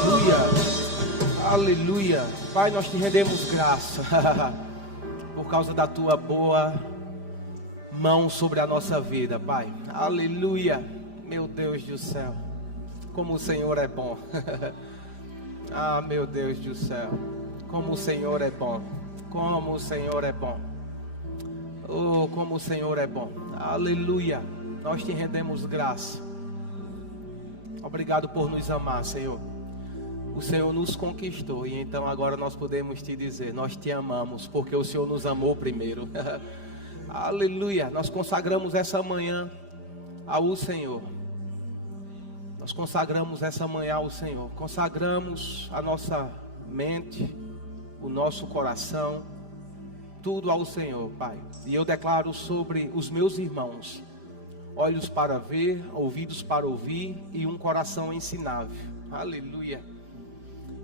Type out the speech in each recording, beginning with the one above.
Aleluia. Aleluia. Pai, nós te rendemos graça por causa da tua boa mão sobre a nossa vida, Pai. Aleluia. Meu Deus do céu, como o Senhor é bom. Ah, meu Deus do céu, como o Senhor é bom. Como o Senhor é bom. Oh, como o Senhor é bom. Aleluia. Nós te rendemos graça. Obrigado por nos amar, Senhor. O Senhor nos conquistou e então agora nós podemos te dizer: nós te amamos porque o Senhor nos amou primeiro. Aleluia. Nós consagramos essa manhã ao Senhor. Nós consagramos essa manhã ao Senhor. Consagramos a nossa mente, o nosso coração, tudo ao Senhor, Pai. E eu declaro sobre os meus irmãos: olhos para ver, ouvidos para ouvir e um coração ensinável. Aleluia.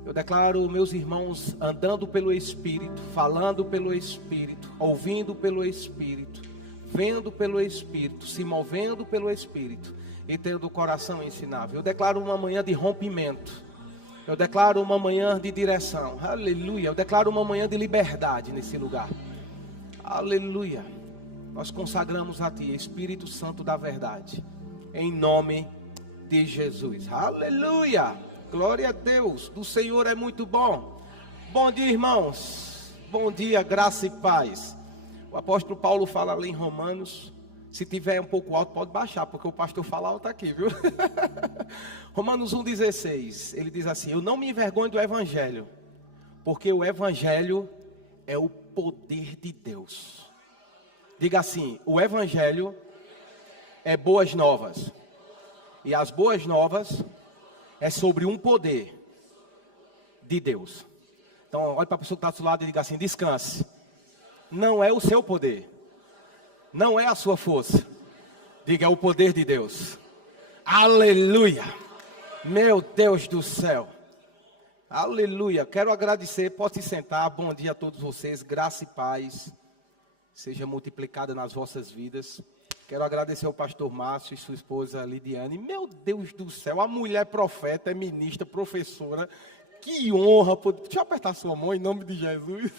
Eu declaro meus irmãos andando pelo Espírito, falando pelo Espírito, ouvindo pelo Espírito, vendo pelo Espírito, se movendo pelo Espírito e tendo o coração ensinável. Eu declaro uma manhã de rompimento. Eu declaro uma manhã de direção. Aleluia. Eu declaro uma manhã de liberdade nesse lugar. Aleluia. Nós consagramos a Ti, Espírito Santo da verdade, em nome de Jesus. Aleluia. Glória a Deus. Do Senhor é muito bom. Bom dia, irmãos. Bom dia, graça e paz. O apóstolo Paulo fala ali em Romanos. Se tiver um pouco alto, pode baixar, porque o pastor fala alto aqui, viu? Romanos 1,16. Ele diz assim: eu não me envergonho do Evangelho, porque o Evangelho é o poder de Deus. Diga assim: o Evangelho é boas novas. E as boas novas é sobre um poder de Deus. Então, olhe para a pessoa que está do seu lado e diga assim: descanse. Não é o seu poder. Não é a sua força. Diga: é o poder de Deus. Aleluia. Meu Deus do céu. Aleluia. Quero agradecer. Pode se sentar. Bom dia a todos vocês. Graça e paz seja multiplicada nas vossas vidas. Quero agradecer ao pastor Márcio e sua esposa Lidiane. Meu Deus do céu, a mulher profeta, é ministra, professora. Que honra. Deixa eu apertar sua mão em nome de Jesus.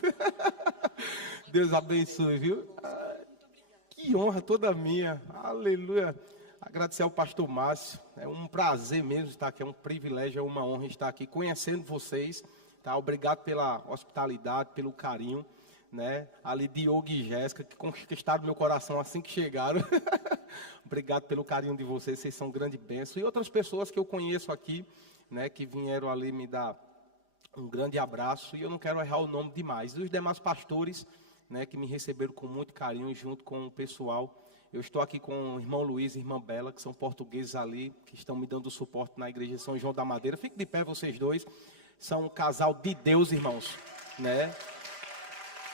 Deus abençoe, viu? Que honra toda minha. Aleluia. Agradecer ao pastor Márcio. É um prazer mesmo estar aqui, é um privilégio, é uma honra estar aqui conhecendo vocês. Tá? Obrigado pela hospitalidade, pelo carinho. Né? Ali Diogo e Jéssica, que conquistaram meu coração assim que chegaram. Obrigado pelo carinho de vocês são grande bênção. E outras pessoas que eu conheço aqui, né, que vieram ali me dar um grande abraço. E eu não quero errar o nome demais. E os demais pastores, né, que me receberam com muito carinho junto com o pessoal. Eu estou aqui com o irmão Luiz e a irmã Bela, que são portugueses ali, que estão me dando suporte na igreja de São João da Madeira. Fique de pé vocês dois. São um casal de Deus, irmãos, né?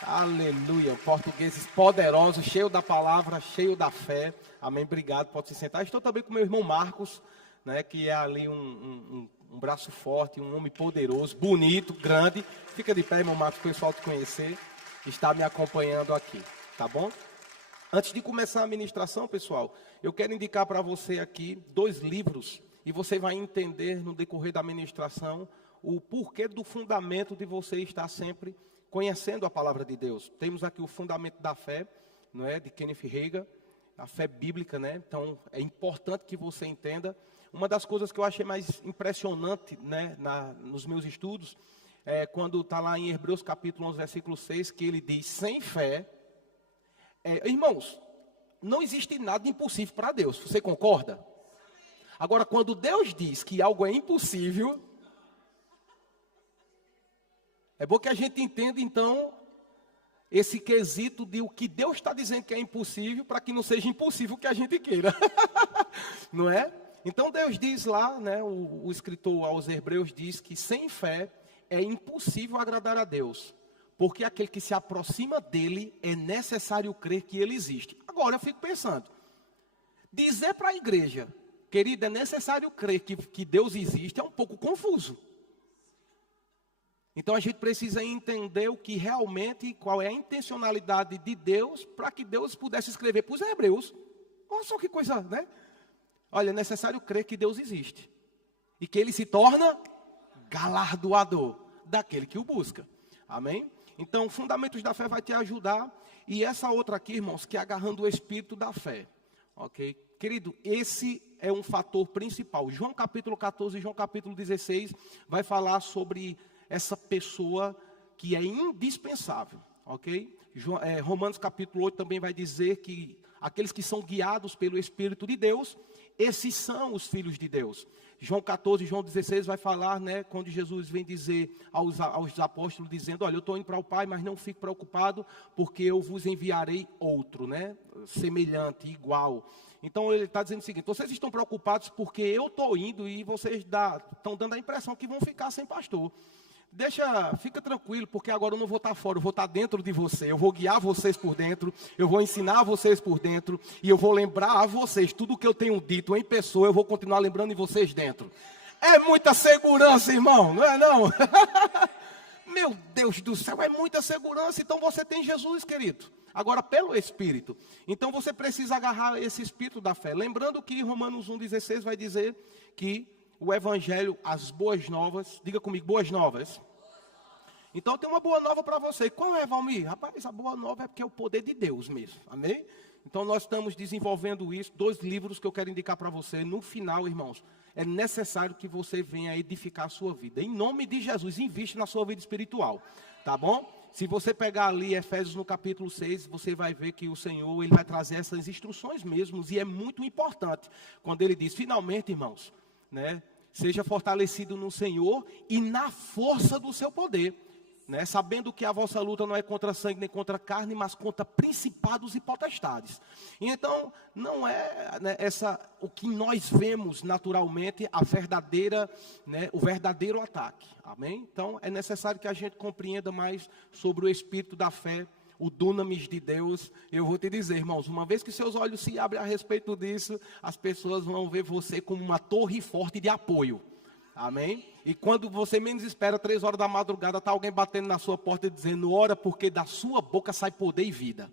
Aleluia, portugueses poderosos, cheio da palavra, cheio da fé. Amém, obrigado, pode se sentar. Estou também com meu irmão Marcos, né, que é ali um braço forte, um homem poderoso, bonito, grande. Fica de pé, irmão Marcos, para o pessoal te conhecer. Está me acompanhando aqui, tá bom? Antes de começar a ministração, pessoal, eu quero indicar para você aqui 2 livros. E você vai entender no decorrer da ministração o porquê do fundamento de você estar sempre conhecendo a palavra de Deus. Temos aqui o Fundamento da Fé, não é, de Kenneth Hagin, a fé bíblica, né? Então é importante que você entenda. Uma das coisas que eu achei mais impressionante, né, nos meus estudos, é quando está lá em Hebreus capítulo 11, versículo 6, que ele diz: sem fé, irmãos, não existe nada impossível para Deus. Você concorda? Agora, quando Deus diz que algo é impossível, é bom que a gente entenda, então, esse quesito de o que Deus está dizendo que é impossível, para que não seja impossível o que a gente queira. Não é? Então, Deus diz lá, né, o escritor aos Hebreus diz que sem fé é impossível agradar a Deus. Porque aquele que se aproxima dele é necessário crer que ele existe. Agora eu fico pensando, dizer para a igreja, querida, é necessário crer que Deus existe, é um pouco confuso. Então a gente precisa entender o que realmente, qual é a intencionalidade de Deus, para que Deus pudesse escrever para os hebreus. Olha só que coisa, né? Olha, é necessário crer que Deus existe. E que Ele se torna galardoador daquele que o busca. Amém? Então, Fundamentos da Fé vai te ajudar. E essa outra aqui, irmãos, que é agarrando o espírito da fé. Ok? Querido, esse é um fator principal. João capítulo 14 e João capítulo 16 vai falar sobre essa pessoa que é indispensável. Ok? Romanos capítulo 8 também vai dizer que aqueles que são guiados pelo Espírito de Deus, esses são os filhos de Deus. João 14 e João 16 vai falar, né, quando Jesus vem dizer aos apóstolos, dizendo, olha, eu estou indo para o Pai, mas não fique preocupado, porque eu vos enviarei outro, né, semelhante, igual. Então ele está dizendo o seguinte, vocês estão preocupados porque eu estou indo e vocês estão dando a impressão que vão ficar sem pastor. Fica tranquilo, porque agora eu não vou estar fora, eu vou estar dentro de você, eu vou guiar vocês por dentro, eu vou ensinar vocês por dentro, e eu vou lembrar a vocês tudo o que eu tenho dito em pessoa, eu vou continuar lembrando de vocês dentro. É muita segurança, irmão, não é não? Meu Deus do céu, é muita segurança, então você tem Jesus, querido. Agora, pelo Espírito. Então, você precisa agarrar esse Espírito da fé. Lembrando que Romanos 1,16 vai dizer que o Evangelho, as boas novas, diga comigo, boas novas. Então tem uma boa nova para você. Qual é, Valmir? Rapaz, a boa nova é porque é o poder de Deus mesmo, amém? Então nós estamos desenvolvendo isso, 2 livros que eu quero indicar para você. No final, irmãos, é necessário que você venha edificar a sua vida. Em nome de Jesus, investe na sua vida espiritual, tá bom? Se você pegar ali Efésios no capítulo 6, você vai ver que o Senhor, Ele vai trazer essas instruções mesmo, e é muito importante, quando Ele diz, finalmente, irmãos, né? Seja fortalecido no Senhor e na força do seu poder, né? Sabendo que a vossa luta não é contra sangue nem contra carne, mas contra principados e potestades. E então, não é, né, o que nós vemos naturalmente, o verdadeiro ataque. Amém? Então, é necessário que a gente compreenda mais sobre o espírito da fé, o dunamis de Deus. Eu vou te dizer, irmãos, uma vez que seus olhos se abrem a respeito disso, as pessoas vão ver você como uma torre forte de apoio. Amém? E quando você menos espera, 3 horas da madrugada, está alguém batendo na sua porta e dizendo, ora, porque da sua boca sai poder e vida.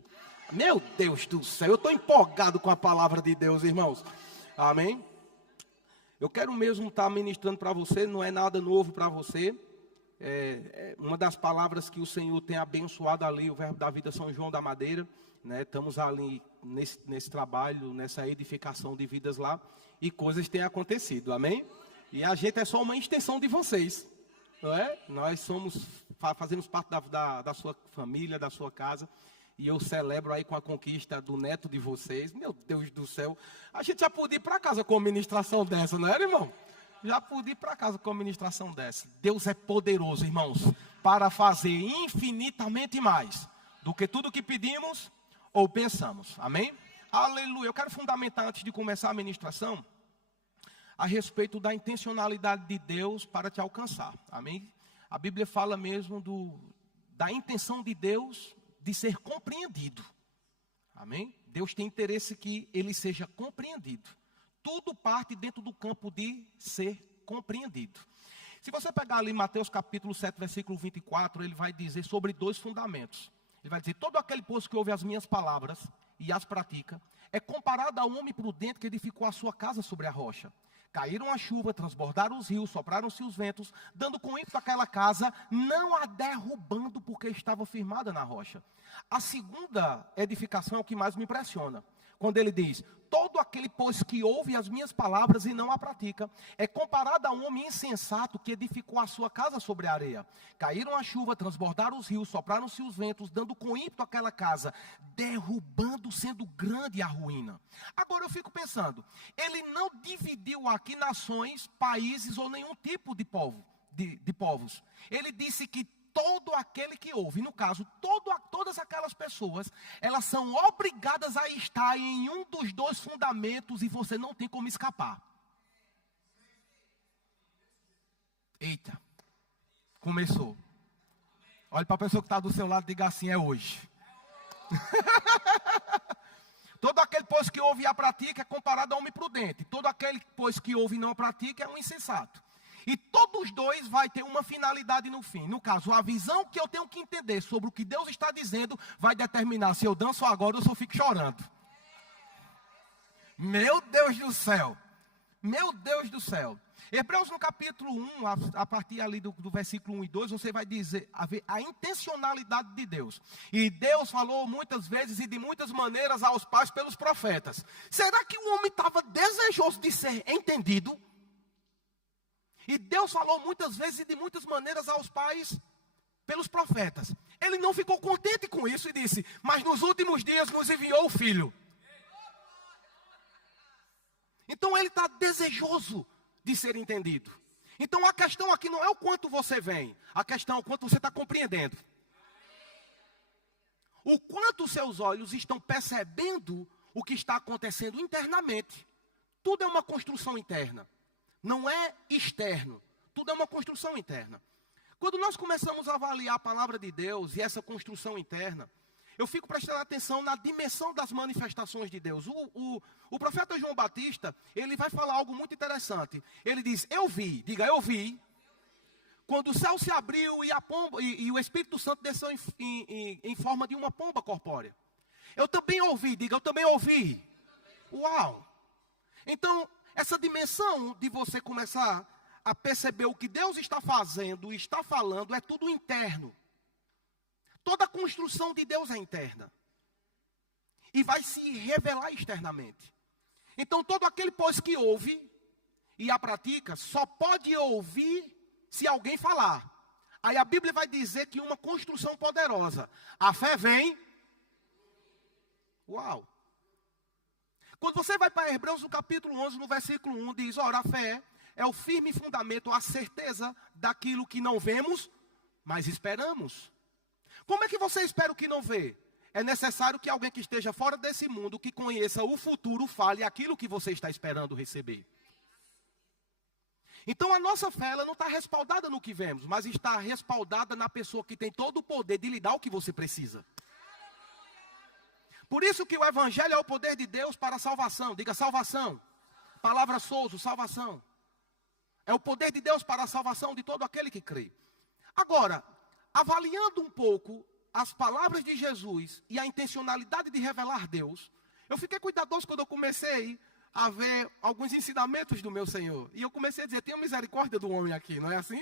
Meu Deus do céu, eu estou empolgado com a palavra de Deus, irmãos. Amém? Eu quero mesmo estar ministrando para você, não é nada novo para você. Uma das palavras que o Senhor tem abençoado ali, o Verbo da Vida São João da Madeira, né? Estamos ali nesse trabalho, nessa edificação de vidas lá, e coisas têm acontecido, amém? E a gente é só uma extensão de vocês, não é? Nós fazemos parte da sua família, da sua casa, e eu celebro aí com a conquista do neto de vocês. Meu Deus do céu, a gente já podia ir para casa com uma ministração dessa, não é, irmão? Já pude ir para casa com a ministração dessa. Deus é poderoso, irmãos, para fazer infinitamente mais do que tudo que pedimos ou pensamos. Amém? Aleluia. Eu quero fundamentar, antes de começar a ministração, a respeito da intencionalidade de Deus para te alcançar. Amém? A Bíblia fala mesmo da intenção de Deus de ser compreendido. Amém? Deus tem interesse que ele seja compreendido. Tudo parte dentro do campo de ser compreendido. Se você pegar ali Mateus capítulo 7, versículo 24, ele vai dizer sobre 2 fundamentos. Ele vai dizer, todo aquele poço que ouve as minhas palavras e as pratica, é comparado ao homem prudente que edificou a sua casa sobre a rocha. Caíram a chuva, transbordaram os rios, sopraram-se os ventos, dando com ímpeto aquela casa, não a derrubando porque estava firmada na rocha. A segunda edificação é o que mais me impressiona. Quando ele diz, todo aquele, pois, que ouve as minhas palavras e não a pratica, é comparado a um homem insensato que edificou a sua casa sobre a areia. Caíram a chuva, transbordaram os rios, sopraram-se os ventos, dando com ímpeto aquela casa, derrubando, sendo grande a ruína. Agora eu fico pensando, ele não dividiu aqui nações, países ou nenhum tipo de povos. Ele disse que todo aquele que ouve, no caso, todas aquelas pessoas, elas são obrigadas a estar em um dos 2 fundamentos e você não tem como escapar. Eita, começou. Olha para a pessoa que está do seu lado e diga assim, é hoje. Todo aquele, pois, que ouve e a pratica é comparado a homem prudente. Todo aquele, pois, que ouve e não a pratica é um insensato. E todos os 2 vai ter uma finalidade no fim. No caso, a visão que eu tenho que entender sobre o que Deus está dizendo vai determinar se eu danço agora ou se eu fico chorando. Meu Deus do céu. Meu Deus do céu. Hebreus no capítulo 1, a partir ali do versículo 1 e 2, você vai dizer a intencionalidade de Deus. E Deus falou muitas vezes e de muitas maneiras aos pais pelos profetas. Será que o homem estava desejoso de ser entendido? E Deus falou muitas vezes e de muitas maneiras aos pais pelos profetas. Ele não ficou contente com isso e disse, mas nos últimos dias nos enviou o Filho. Então ele está desejoso de ser entendido. Então a questão aqui não é o quanto você vem, a questão é o quanto você está compreendendo. O quanto os seus olhos estão percebendo o que está acontecendo internamente. Tudo é uma construção interna, não é externo, tudo é uma construção interna. Quando nós começamos a avaliar a palavra de Deus e essa construção interna, eu fico prestando atenção na dimensão das manifestações de Deus. O profeta João Batista, ele vai falar algo muito interessante. Ele diz, eu vi, diga, eu vi, quando o céu se abriu e, a pomba, e o Espírito Santo desceu em forma de uma pomba corpórea. Eu também ouvi, diga, eu também ouvi. Uau! Então, essa dimensão de você começar a perceber o que Deus está fazendo e está falando, é tudo interno. Toda a construção de Deus é interna. E vai se revelar externamente. Então todo aquele, pois, que ouve e a pratica, só pode ouvir se alguém falar. Aí a Bíblia vai dizer que uma construção poderosa. A fé vem. Uau! Quando você vai para Hebreus no capítulo 11, no versículo 1, diz, ora, a fé é o firme fundamento, a certeza daquilo que não vemos, mas esperamos. Como é que você espera o que não vê? É necessário que alguém que esteja fora desse mundo, que conheça o futuro, fale aquilo que você está esperando receber. Então a nossa fé, ela não está respaldada no que vemos, mas está respaldada na pessoa que tem todo o poder de lhe dar o que você precisa. Por isso que o Evangelho é o poder de Deus para a salvação. Diga salvação. Palavra Souza, salvação. É o poder de Deus para a salvação de todo aquele que crê. Agora, avaliando um pouco as palavras de Jesus e a intencionalidade de revelar Deus, eu fiquei cuidadoso quando eu comecei a ver alguns ensinamentos do meu Senhor. E eu comecei a dizer, tenha misericórdia do homem aqui, não é assim?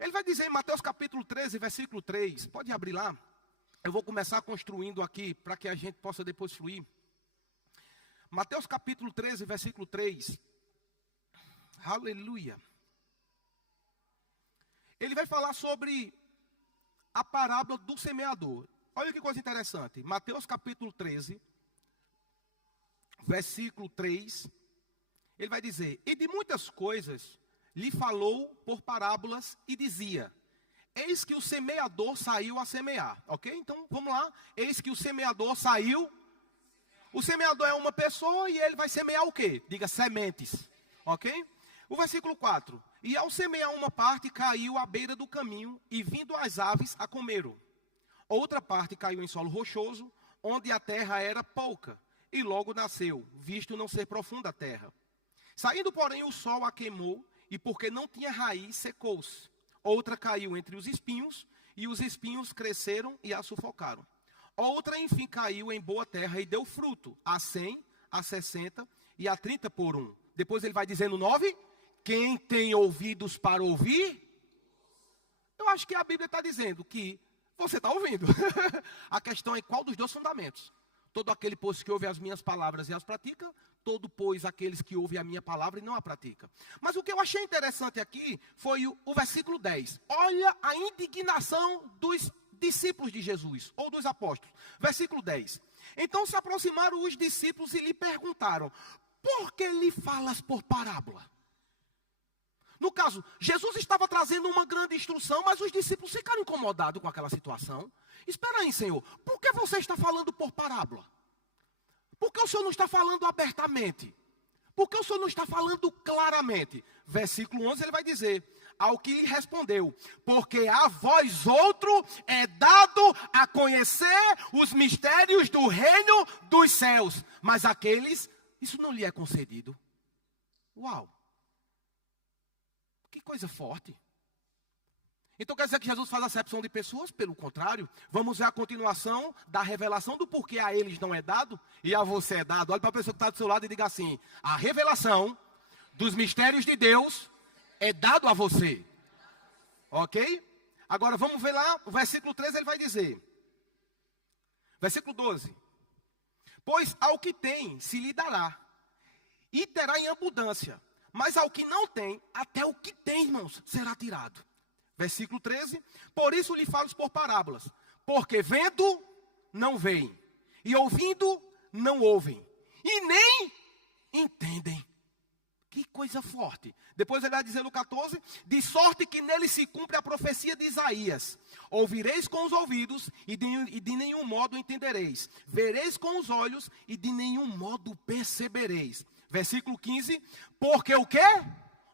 Ele vai dizer em Mateus capítulo 13, versículo 3, pode abrir lá. Eu vou começar construindo aqui, para que a gente possa depois fluir. Mateus capítulo 13, versículo 3. Aleluia. Ele vai falar sobre a parábola do semeador. Olha que coisa interessante. Mateus capítulo 13, versículo 3. Ele vai dizer, e de muitas coisas lhe falou por parábolas e dizia, eis que o semeador saiu a semear. Ok? Então, vamos lá. Eis que o semeador saiu. O semeador é uma pessoa e ele vai semear o quê? Diga sementes. Ok? O versículo 4. E ao semear uma parte, caiu à beira do caminho, e vindo as aves a comeram. Outra parte caiu em solo rochoso, onde a terra era pouca, e logo nasceu, visto não ser profunda a terra. Saindo, porém, o sol a queimou, e porque não tinha raiz, secou-se. Outra caiu entre os espinhos, e os espinhos cresceram e a sufocaram. Outra, enfim, caiu em boa terra e deu fruto, a 100, a 60 e a 30 por 1. Depois ele vai dizer no 9, quem tem ouvidos para ouvir? Eu acho que a Bíblia está dizendo que você está ouvindo. A questão é qual dos dois fundamentos. Todo aquele, pois, que ouve as minhas palavras e as pratica, todo, pois, aqueles que ouvem a minha palavra e não a pratica. Mas o que eu achei interessante aqui foi o versículo 10. Olha a indignação dos discípulos de Jesus, ou dos apóstolos. Versículo 10. Então se aproximaram os discípulos e lhe perguntaram, por que lhe falas por parábola? No caso, Jesus estava trazendo uma grande instrução, mas os discípulos ficaram incomodados com aquela situação. Espera aí, Senhor, por que você está falando por parábola? Por que o Senhor não está falando abertamente? Por que o Senhor não está falando claramente? Versículo 11, ele vai dizer, ao que lhe respondeu, porque a vós outro é dado a conhecer os mistérios do reino dos céus, mas aqueles, isso não lhe é concedido. Uau! Que coisa forte. Então quer dizer que Jesus faz acepção de pessoas? Pelo contrário, vamos ver a continuação da revelação do porquê a eles não é dado e a você é dado. Olha para a pessoa que está do seu lado e diga assim, a revelação dos mistérios de Deus é dado a você. Ok? Agora vamos ver lá, o versículo 13 ele vai dizer. Versículo 12. Pois ao que tem se lhe dará, e terá em abundância. Mas ao que não tem, até o que tem, irmãos, será tirado. Versículo 13. Por isso lhe falo por parábolas. Porque vendo, não veem. E ouvindo, não ouvem. E nem entendem. Que coisa forte. Depois ele vai dizer no 14. De sorte que nele se cumpre a profecia de Isaías. Ouvireis com os ouvidos e de nenhum modo entendereis. Vereis com os olhos e de nenhum modo percebereis. Versículo 15. Porque o quê?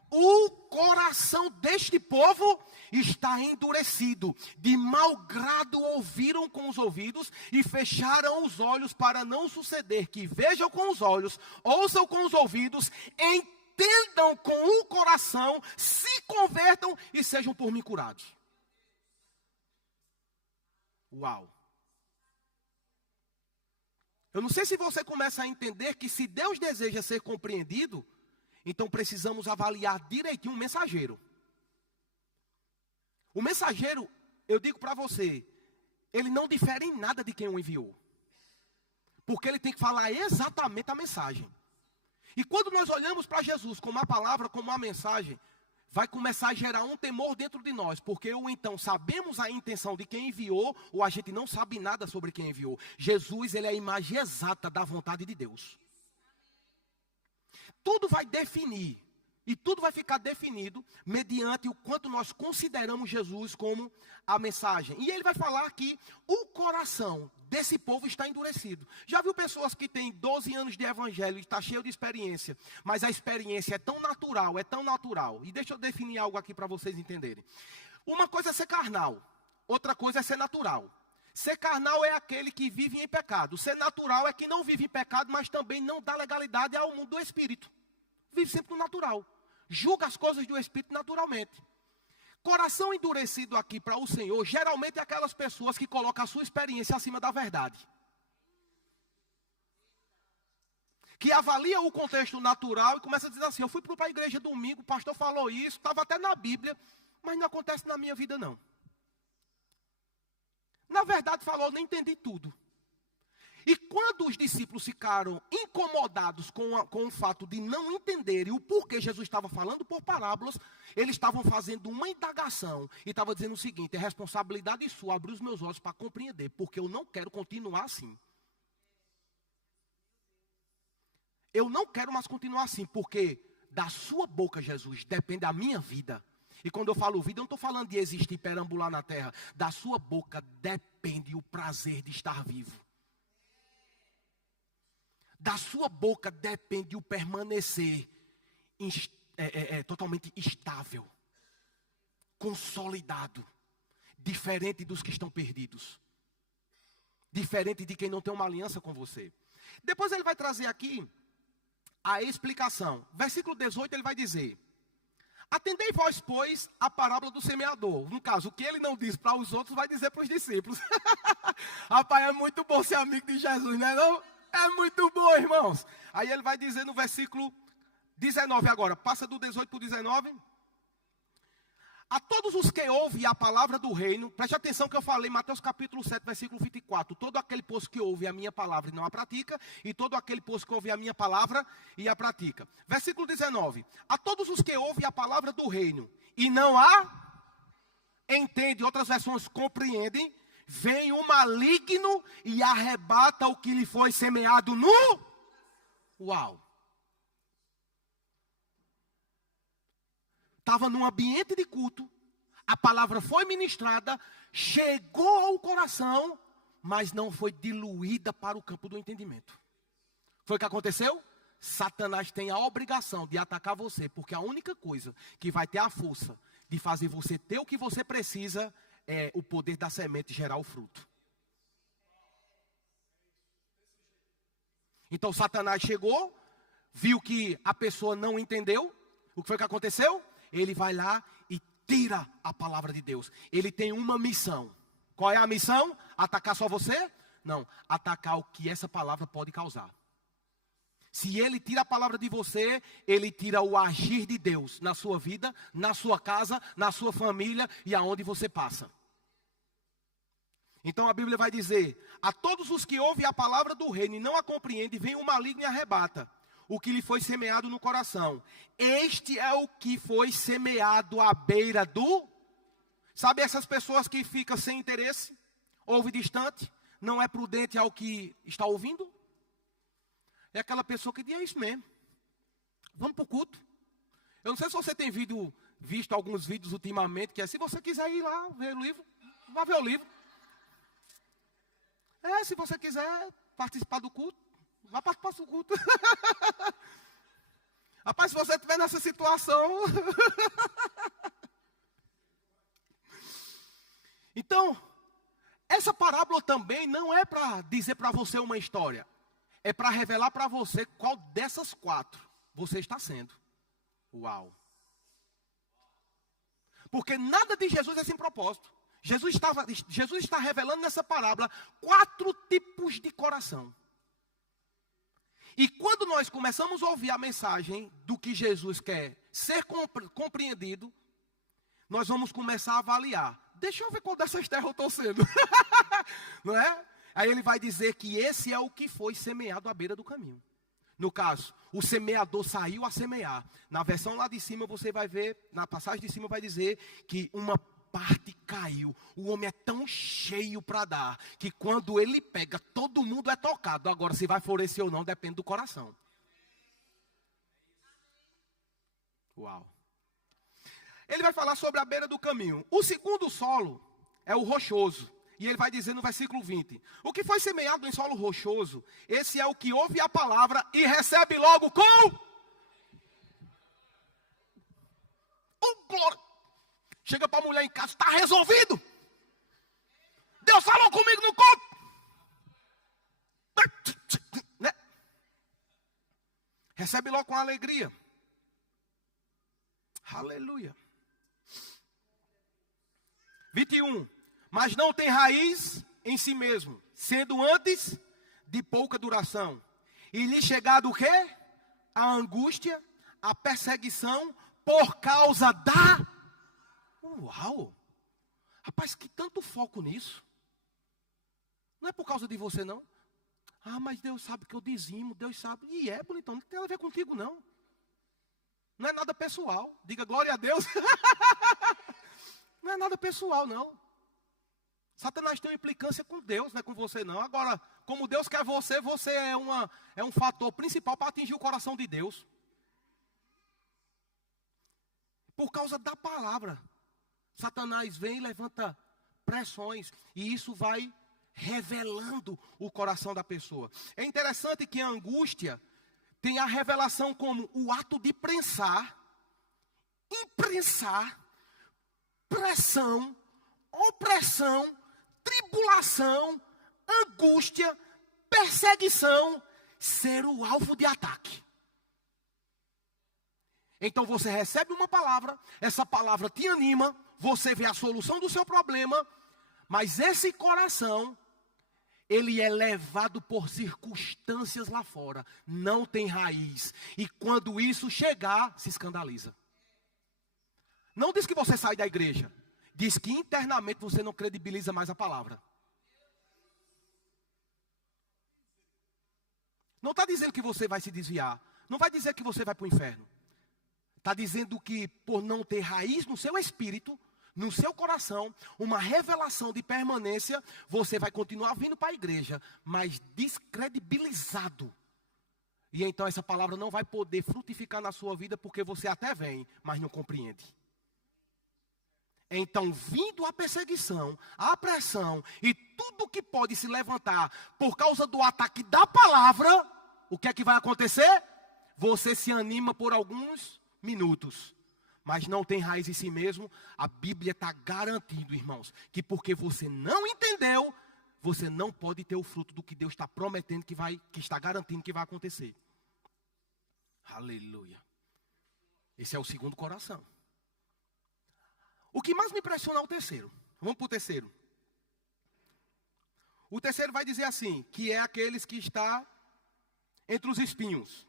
O coração deste povo está endurecido. De mau grado ouviram com os ouvidos e fecharam os olhos para não suceder que vejam com os olhos, ouçam com os ouvidos, entendam com o coração, se convertam e sejam por mim curados. Uau! Eu não sei se você começa a entender que se Deus deseja ser compreendido, então precisamos avaliar direitinho o mensageiro. O mensageiro, eu digo para você, ele não difere em nada de quem o enviou. Porque ele tem que falar exatamente a mensagem. E quando nós olhamos para Jesus como a palavra, como a mensagem, vai começar a gerar um temor dentro de nós. Porque ou então sabemos a intenção de quem enviou, ou a gente não sabe nada sobre quem enviou. Jesus, ele é a imagem exata da vontade de Deus. Tudo vai definir, e tudo vai ficar definido mediante o quanto nós consideramos Jesus como a mensagem. E ele vai falar que o coração desse povo está endurecido. Já viu pessoas que têm 12 anos de evangelho e está cheio de experiência, mas a experiência é tão natural. E deixa eu definir algo aqui para vocês entenderem. Uma coisa é ser carnal, outra coisa é ser natural. Ser carnal é aquele que vive em pecado. Ser natural é que não vive em pecado, mas também não dá legalidade ao mundo do espírito. Vive sempre no natural. Julga as coisas do espírito naturalmente. Coração endurecido aqui para o Senhor, geralmente é aquelas pessoas que colocam a sua experiência acima da verdade. Que avalia o contexto natural e começa a dizer assim, eu fui para a igreja domingo, o pastor falou isso, estava até na Bíblia, mas não acontece na minha vida não. Na verdade falou, nem entendi tudo. E quando os discípulos ficaram incomodados com o fato de não entenderem o porquê Jesus estava falando por parábolas, eles estavam fazendo uma indagação e estavam dizendo o seguinte, é responsabilidade sua abrir os meus olhos para compreender, porque eu não quero continuar assim. Eu não quero mais continuar assim, porque da sua boca, Jesus, depende a minha vida. E quando eu falo vida, eu não estou falando de existir, perambular na terra. Da sua boca depende o prazer de estar vivo. Da sua boca depende o permanecer totalmente estável, consolidado, diferente dos que estão perdidos, diferente de quem não tem uma aliança com você. Depois ele vai trazer aqui a explicação. Versículo 18 ele vai dizer, atendei vós, pois, a parábola do semeador. No caso, o que ele não diz para os outros, vai dizer para os discípulos. Rapaz, é muito bom ser amigo de Jesus, não é não? É muito bom, irmãos. Aí ele vai dizer no versículo 19 agora. Passa do 18 para o 19. A todos os que ouvem a palavra do reino, preste atenção que eu falei, Mateus capítulo 7, versículo 24. Todo aquele poço que ouve a minha palavra e não a pratica, e todo aquele poço que ouve a minha palavra e a pratica. Versículo 19. A todos os que ouvem a palavra do reino e não a entendem, outras versões compreendem, vem o maligno e arrebata o que lhe foi semeado no... Uau! Estava num ambiente de culto, a palavra foi ministrada, chegou ao coração, mas não foi diluída para o campo do entendimento. Foi o que aconteceu? Satanás tem a obrigação de atacar você, porque a única coisa que vai ter a força de fazer você ter o que você precisa é o poder da semente gerar o fruto. Então Satanás chegou, viu que a pessoa não entendeu, o que foi que aconteceu? Ele vai lá e tira a palavra de Deus. Ele tem uma missão. Qual é a missão? Atacar só você? Não, atacar o que essa palavra pode causar. Se ele tira a palavra de você, ele tira o agir de Deus na sua vida, na sua casa, na sua família e aonde você passa. Então a Bíblia vai dizer: a todos os que ouvem a palavra do reino e não a compreendem, vem o maligno e arrebata o que lhe foi semeado no coração. Este é o que foi semeado à beira do... Sabe essas pessoas que ficam sem interesse, ouve distante, não é prudente ao que está ouvindo? É aquela pessoa que diz: é isso mesmo, vamos para o culto. Eu não sei se você tem visto alguns vídeos ultimamente, que é: se você quiser ir lá ver o livro, vá ver o livro. Se você quiser participar do culto, vá participar do culto. Rapaz, se você estiver nessa situação... Então, essa parábola também não é para dizer para você uma história. É para revelar para você qual dessas 4 você está sendo. Uau! Porque nada de Jesus é sem propósito. Jesus está revelando nessa parábola 4 tipos de coração. E quando nós começamos a ouvir a mensagem do que Jesus quer ser compreendido, nós vamos começar a avaliar. Deixa eu ver qual dessas terras eu estou sendo. Não é? Aí ele vai dizer que esse é o que foi semeado à beira do caminho. No caso, o semeador saiu a semear. Na versão lá de cima você vai ver, na passagem de cima vai dizer que uma parte caiu. O homem é tão cheio para dar, que quando ele pega, todo mundo é tocado. Agora, se vai florescer ou não, depende do coração. Uau! Ele vai falar sobre a beira do caminho. O segundo solo é o rochoso. E ele vai dizer no versículo 20: o que foi semeado em solo rochoso, esse é o que ouve a palavra e recebe logo com... glória! Chega para a mulher em casa: está resolvido. Deus falou comigo no corpo. Né? Recebe logo com alegria. Aleluia. 21. Mas não tem raiz em si mesmo, sendo antes de pouca duração. E lhe chegado o quê? A angústia, a perseguição por causa da... Uau! Rapaz, que tanto foco nisso. Não é por causa de você, não. Mas Deus sabe que eu dizimo, Deus sabe. E bonitão, não tem nada a ver contigo, não. Não é nada pessoal. Diga glória a Deus. Não é nada pessoal, não. Satanás tem uma implicância com Deus, não é com você, não. Agora, como Deus quer você, você é um fator principal para atingir o coração de Deus. Por causa da palavra. Satanás vem e levanta pressões. E isso vai revelando o coração da pessoa. É interessante que a angústia tem a revelação como o ato de imprensar, pressão, opressão, tribulação, angústia, perseguição, ser o alvo de ataque. Então você recebe uma palavra, essa palavra te anima, você vê a solução do seu problema, mas esse coração, ele é levado por circunstâncias lá fora, não tem raiz. E quando isso chegar, se escandaliza. Não diz que você sai da igreja, diz que internamente você não credibiliza mais a palavra. Não está dizendo que você vai se desviar, não vai dizer que você vai para o inferno. Está dizendo que por não ter raiz no seu espírito, no seu coração, uma revelação de permanência, você vai continuar vindo para a igreja, mas descredibilizado. E então essa palavra não vai poder frutificar na sua vida, porque você até vem, mas não compreende. Então, vindo a perseguição, a pressão e tudo que pode se levantar por causa do ataque da palavra, o que é que vai acontecer? Você se anima por alguns minutos, mas não tem raiz em si mesmo. A Bíblia está garantindo, irmãos, que porque você não entendeu, você não pode ter o fruto do que Deus está prometendo que está garantindo que vai acontecer. Aleluia. Esse é o segundo coração. O que mais me impressiona é o terceiro. Vamos para o terceiro. O terceiro vai dizer assim, que é aqueles que está entre os espinhos.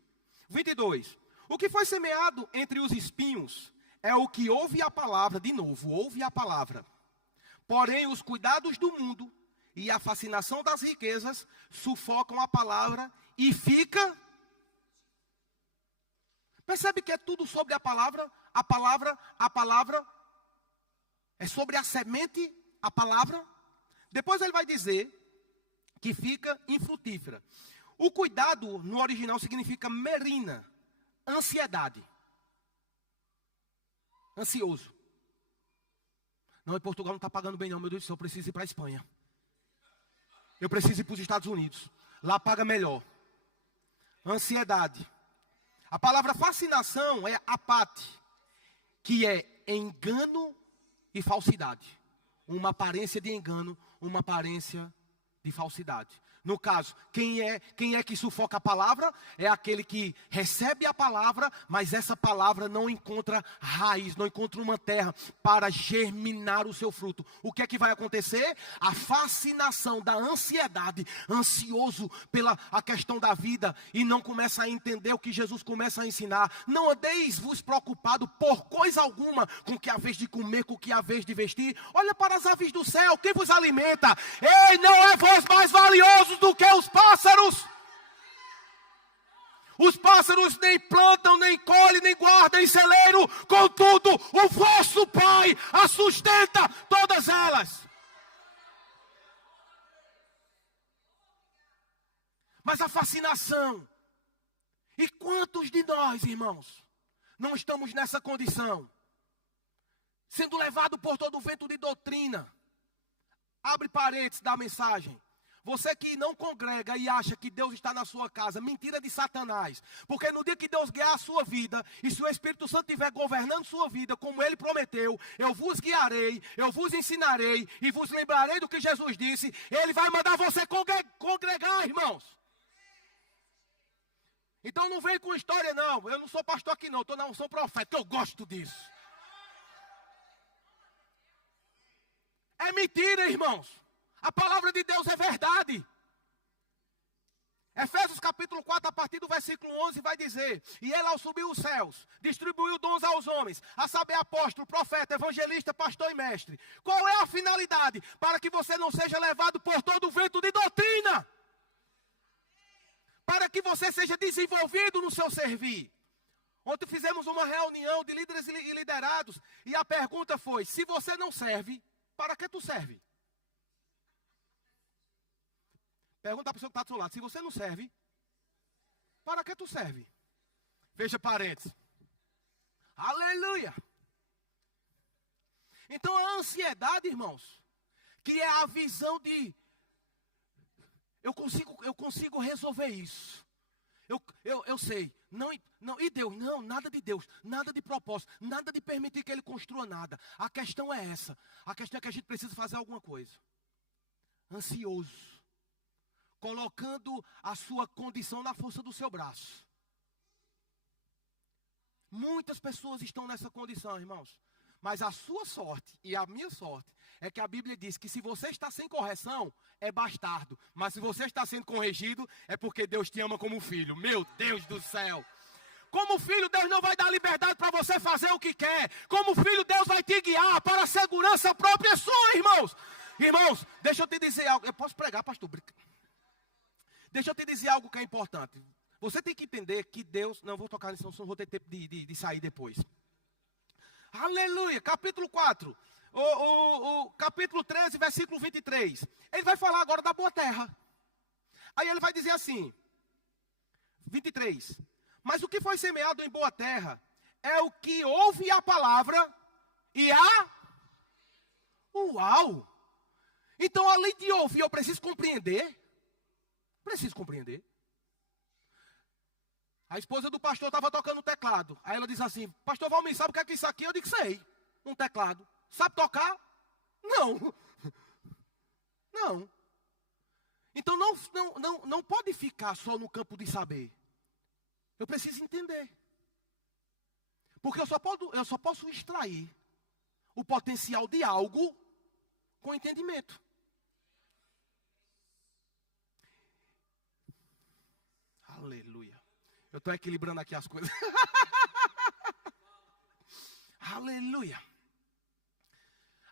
22. O que foi semeado entre os espinhos é o que ouve a palavra, de novo, ouve a palavra. Porém, os cuidados do mundo e a fascinação das riquezas sufocam a palavra e fica... Percebe que é tudo sobre a palavra? A palavra é sobre a semente, a palavra. Depois ele vai dizer que fica infrutífera. O cuidado no original significa merina, ansiedade. Ansioso. Não, em Portugal não está pagando bem não, meu Deus do céu, eu preciso ir para a Espanha. Eu preciso ir para os Estados Unidos. Lá paga melhor. Ansiedade. A palavra fascinação é apate, que é engano e falsidade. Uma aparência de engano, uma aparência de falsidade. No caso, quem é que sufoca a palavra? É aquele que recebe a palavra, mas essa palavra não encontra raiz, não encontra uma terra para germinar o seu fruto. O que é que vai acontecer? A fascinação da ansiedade, ansioso pela a questão da vida, e não começa a entender o que Jesus começa a ensinar. Não andeis vos preocupado por coisa alguma, com que a vez de comer, com que a vez de vestir. Olha para as aves do céu, quem vos alimenta? Ei, não é vós mais valiosos do que os pássaros. Os pássaros nem plantam, nem colhem, nem guardam em celeiro. Contudo, o vosso Pai a sustenta todas elas. Mas a fascinação. E quantos de nós, irmãos, não estamos nessa condição? Sendo levado por todo o vento de doutrina. Abre parênteses da mensagem. Você que não congrega e acha que Deus está na sua casa, mentira de Satanás. Porque no dia que Deus guiar a sua vida, e se o Espírito Santo estiver governando sua vida, como Ele prometeu, eu vos guiarei, eu vos ensinarei, e vos lembrarei do que Jesus disse, Ele vai mandar você congregar, irmãos. Então não vem com história não, eu não sou pastor aqui não, estou na unção profética, eu gosto disso. É mentira, irmãos. A palavra de Deus é verdade. Efésios capítulo 4, a partir do versículo 11, vai dizer: e ele ao subir os céus, distribuiu dons aos homens, a saber apóstolo, profeta, evangelista, pastor e mestre. Qual é a finalidade? Para que você não seja levado por todo o vento de doutrina. Para que você seja desenvolvido no seu servir. Ontem fizemos uma reunião de líderes e liderados, e a pergunta foi: se você não serve, para que tu serve? Pergunta a pessoa que está do seu lado: se você não serve, para que tu serve? Fecha parênteses. Aleluia! Então a ansiedade, irmãos, que é a visão de eu consigo resolver isso. Eu sei. Não, e Deus? Não, nada de Deus, nada de propósito, nada de permitir que Ele construa nada. A questão é essa. A questão é que a gente precisa fazer alguma coisa. Ansioso. Colocando a sua condição na força do seu braço. Muitas pessoas estão nessa condição, irmãos. Mas a sua sorte e a minha sorte é que a Bíblia diz que se você está sem correção, é bastardo. Mas se você está sendo corrigido, é porque Deus te ama como filho. Meu Deus do céu! Como filho, Deus não vai dar liberdade para você fazer o que quer. Como filho, Deus vai te guiar para a segurança própria sua, irmãos. Irmãos, deixa eu te dizer algo. Eu posso pregar, pastor? Deixa eu te dizer algo que é importante. Você tem que entender que Deus... Não vou tocar nisso, não vou ter tempo de sair depois. Aleluia, capítulo 4. O capítulo 13, versículo 23. Ele vai falar agora da boa terra. Aí ele vai dizer assim, 23. Mas o que foi semeado em boa terra é o que ouve a palavra e a... Uau! Então, além de ouvir, eu preciso compreender. Preciso compreender. A esposa do pastor estava tocando teclado. Aí ela diz assim: pastor Valmir, sabe o que é isso aqui? Eu digo: sei, um teclado. Sabe tocar? Não. Não. Então não pode ficar só no campo de saber. Eu preciso entender. Porque eu só posso extrair o potencial de algo com entendimento. Aleluia. Eu estou equilibrando aqui as coisas. Aleluia.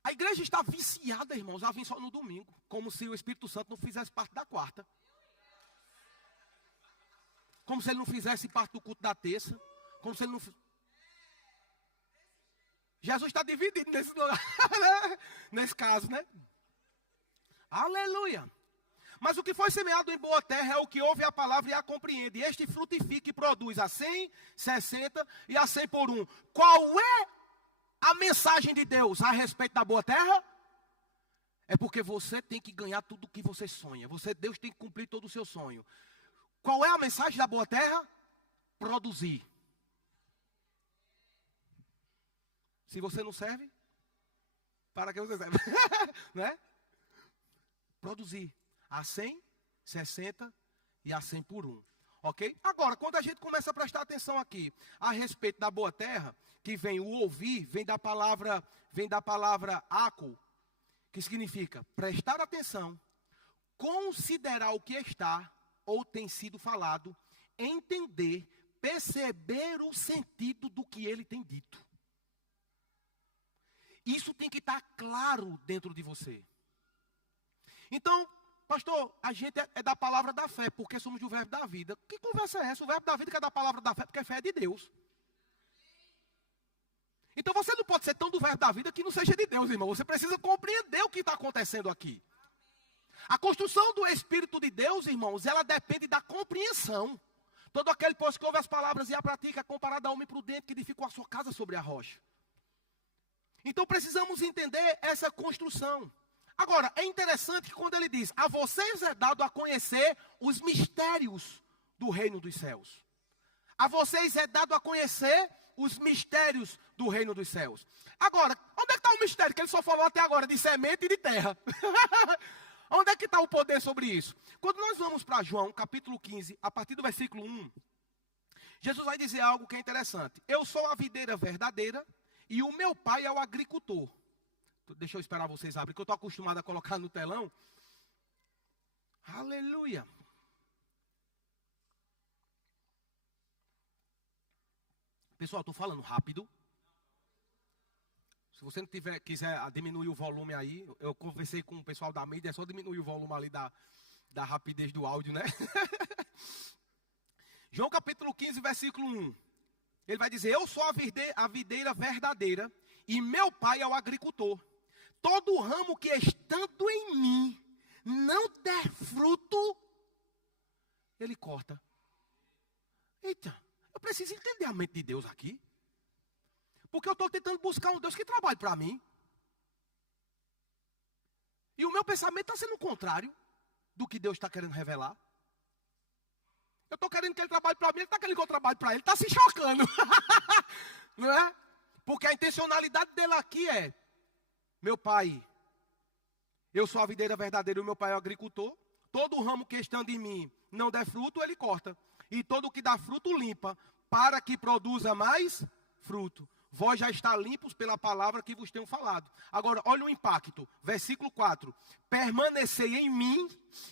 A igreja está viciada, irmãos, a vir só no domingo. Como se o Espírito Santo não fizesse parte da quarta. Como se ele não fizesse parte do culto da terça. Como se ele não... Jesus está dividido nesse lugar, né? Nesse caso, né? Aleluia. Mas o que foi semeado em boa terra é o que ouve a palavra e a compreende. E este frutifica e produz a 100, 60 e a 100 por um. Qual é a mensagem de Deus a respeito da boa terra? É porque você tem que ganhar tudo o que você sonha. Deus tem que cumprir todo o seu sonho. Qual é a mensagem da boa terra? Produzir. Se você não serve, para que você serve? Né? Produzir a 100, 60 e a 100 por um. Ok? Agora, quando a gente começa a prestar atenção aqui a respeito da boa terra, que vem o ouvir, vem da palavra aco, que significa prestar atenção, considerar o que está ou tem sido falado, entender, perceber o sentido do que ele tem dito. Isso tem que estar claro dentro de você. Então, pastor, a gente é da palavra da fé, porque somos do verbo da vida. Que conversa é essa? O verbo da vida que é da palavra da fé, porque a fé é de Deus. Então você não pode ser tão do verbo da vida que não seja de Deus, irmão. Você precisa compreender o que está acontecendo aqui. A construção do Espírito de Deus, irmãos, ela depende da compreensão. Todo aquele, pois, que ouve as palavras e a pratica, é comparado ao homem prudente que edificou a sua casa sobre a rocha. Então precisamos entender essa construção. Agora, é interessante que quando ele diz, a vocês é dado a conhecer os mistérios do reino dos céus. A vocês é dado a conhecer os mistérios do reino dos céus. Agora, onde é que está o mistério? Que ele só falou até agora de semente e de terra. Onde é que está o poder sobre isso? Quando nós vamos para João, capítulo 15, a partir do versículo 1, Jesus vai dizer algo que é interessante. Eu sou a videira verdadeira e o meu pai é o agricultor. Deixa eu esperar vocês abrirem, que eu estou acostumado a colocar no telão. Aleluia. Pessoal, estou falando rápido. Se você não quiser diminuir o volume aí, eu conversei com o pessoal da mídia, é só diminuir o volume ali da rapidez do áudio, né? João capítulo 15, versículo 1. Ele vai dizer, eu sou a videira verdadeira e meu pai é o agricultor. Todo ramo que estando em mim não der fruto, ele corta. Eita, eu preciso entender a mente de Deus aqui. Porque eu estou tentando buscar um Deus que trabalhe para mim. E o meu pensamento está sendo o contrário do que Deus está querendo revelar. Eu estou querendo que ele trabalhe para mim, ele está querendo que eu trabalhe para ele. Está se chocando. Não é? Porque a intencionalidade dele aqui é, meu pai, eu sou a videira verdadeira e o meu pai é o agricultor. Todo ramo que estando em mim não der fruto, ele corta. E todo que dá fruto, limpa, para que produza mais fruto. Vós já está limpos pela palavra que vos tenho falado. Agora, olha o impacto. Versículo 4. Permanecei em mim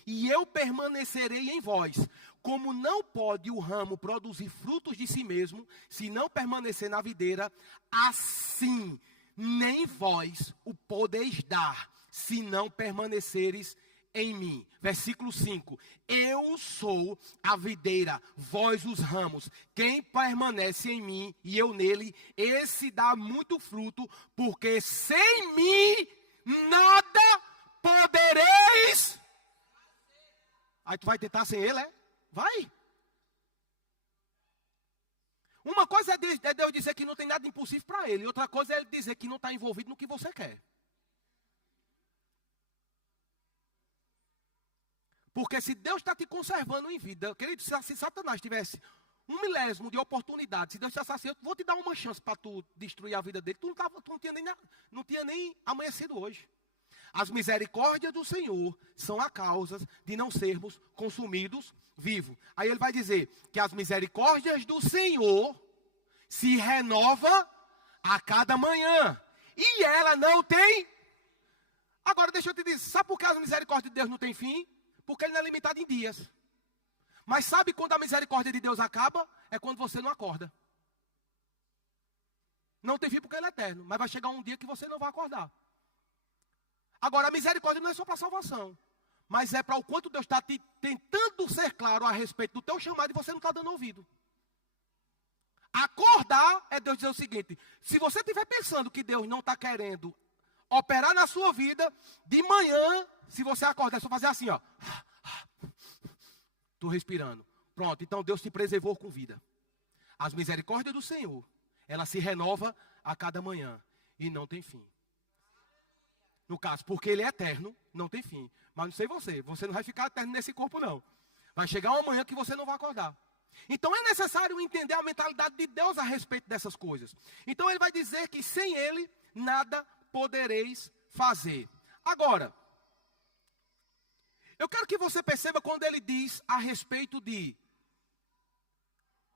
e eu permanecerei em vós. Como não pode o ramo produzir frutos de si mesmo, se não permanecer na videira, assim nem vós o podeis dar, se não permaneceres em mim. Versículo 5. Eu sou a videira, vós os ramos. Quem permanece em mim e eu nele, esse dá muito fruto, porque sem mim nada podereis. Aí tu vai tentar sem ele, é? Vai. Uma coisa é Deus dizer que não tem nada impossível para ele, outra coisa é ele dizer que não está envolvido no que você quer. Porque se Deus está te conservando em vida, querido, se Satanás tivesse 1/1000 de oportunidade, se Deus dissesse assim, eu vou te dar uma chance para tu destruir a vida dele, tu não tinha nem amanhecido hoje. As misericórdias do Senhor são a causa de não sermos consumidos vivos. Aí ele vai dizer que as misericórdias do Senhor se renova a cada manhã. E ela não tem. Agora deixa eu te dizer, sabe por que as misericórdias de Deus não têm fim? Porque ele não é limitado em dias. Mas sabe quando a misericórdia de Deus acaba? É quando você não acorda. Não tem fim porque ele é eterno, mas vai chegar um dia que você não vai acordar. Agora, a misericórdia não é só para salvação, mas é para o quanto Deus está tentando ser claro a respeito do teu chamado e você não está dando ouvido. Acordar é Deus dizer o seguinte: se você estiver pensando que Deus não está querendo operar na sua vida, de manhã, se você acordar, é só fazer assim, ó. Estou respirando. Pronto, então Deus te preservou com vida. As misericórdias do Senhor, ela se renova a cada manhã e não tem fim. No caso, porque Ele é eterno, não tem fim. Mas não sei você não vai ficar eterno nesse corpo não. Vai chegar uma manhã que você não vai acordar. Então é necessário entender a mentalidade de Deus a respeito dessas coisas. Então Ele vai dizer que sem Ele nada podereis fazer. Agora, eu quero que você perceba quando Ele diz a respeito de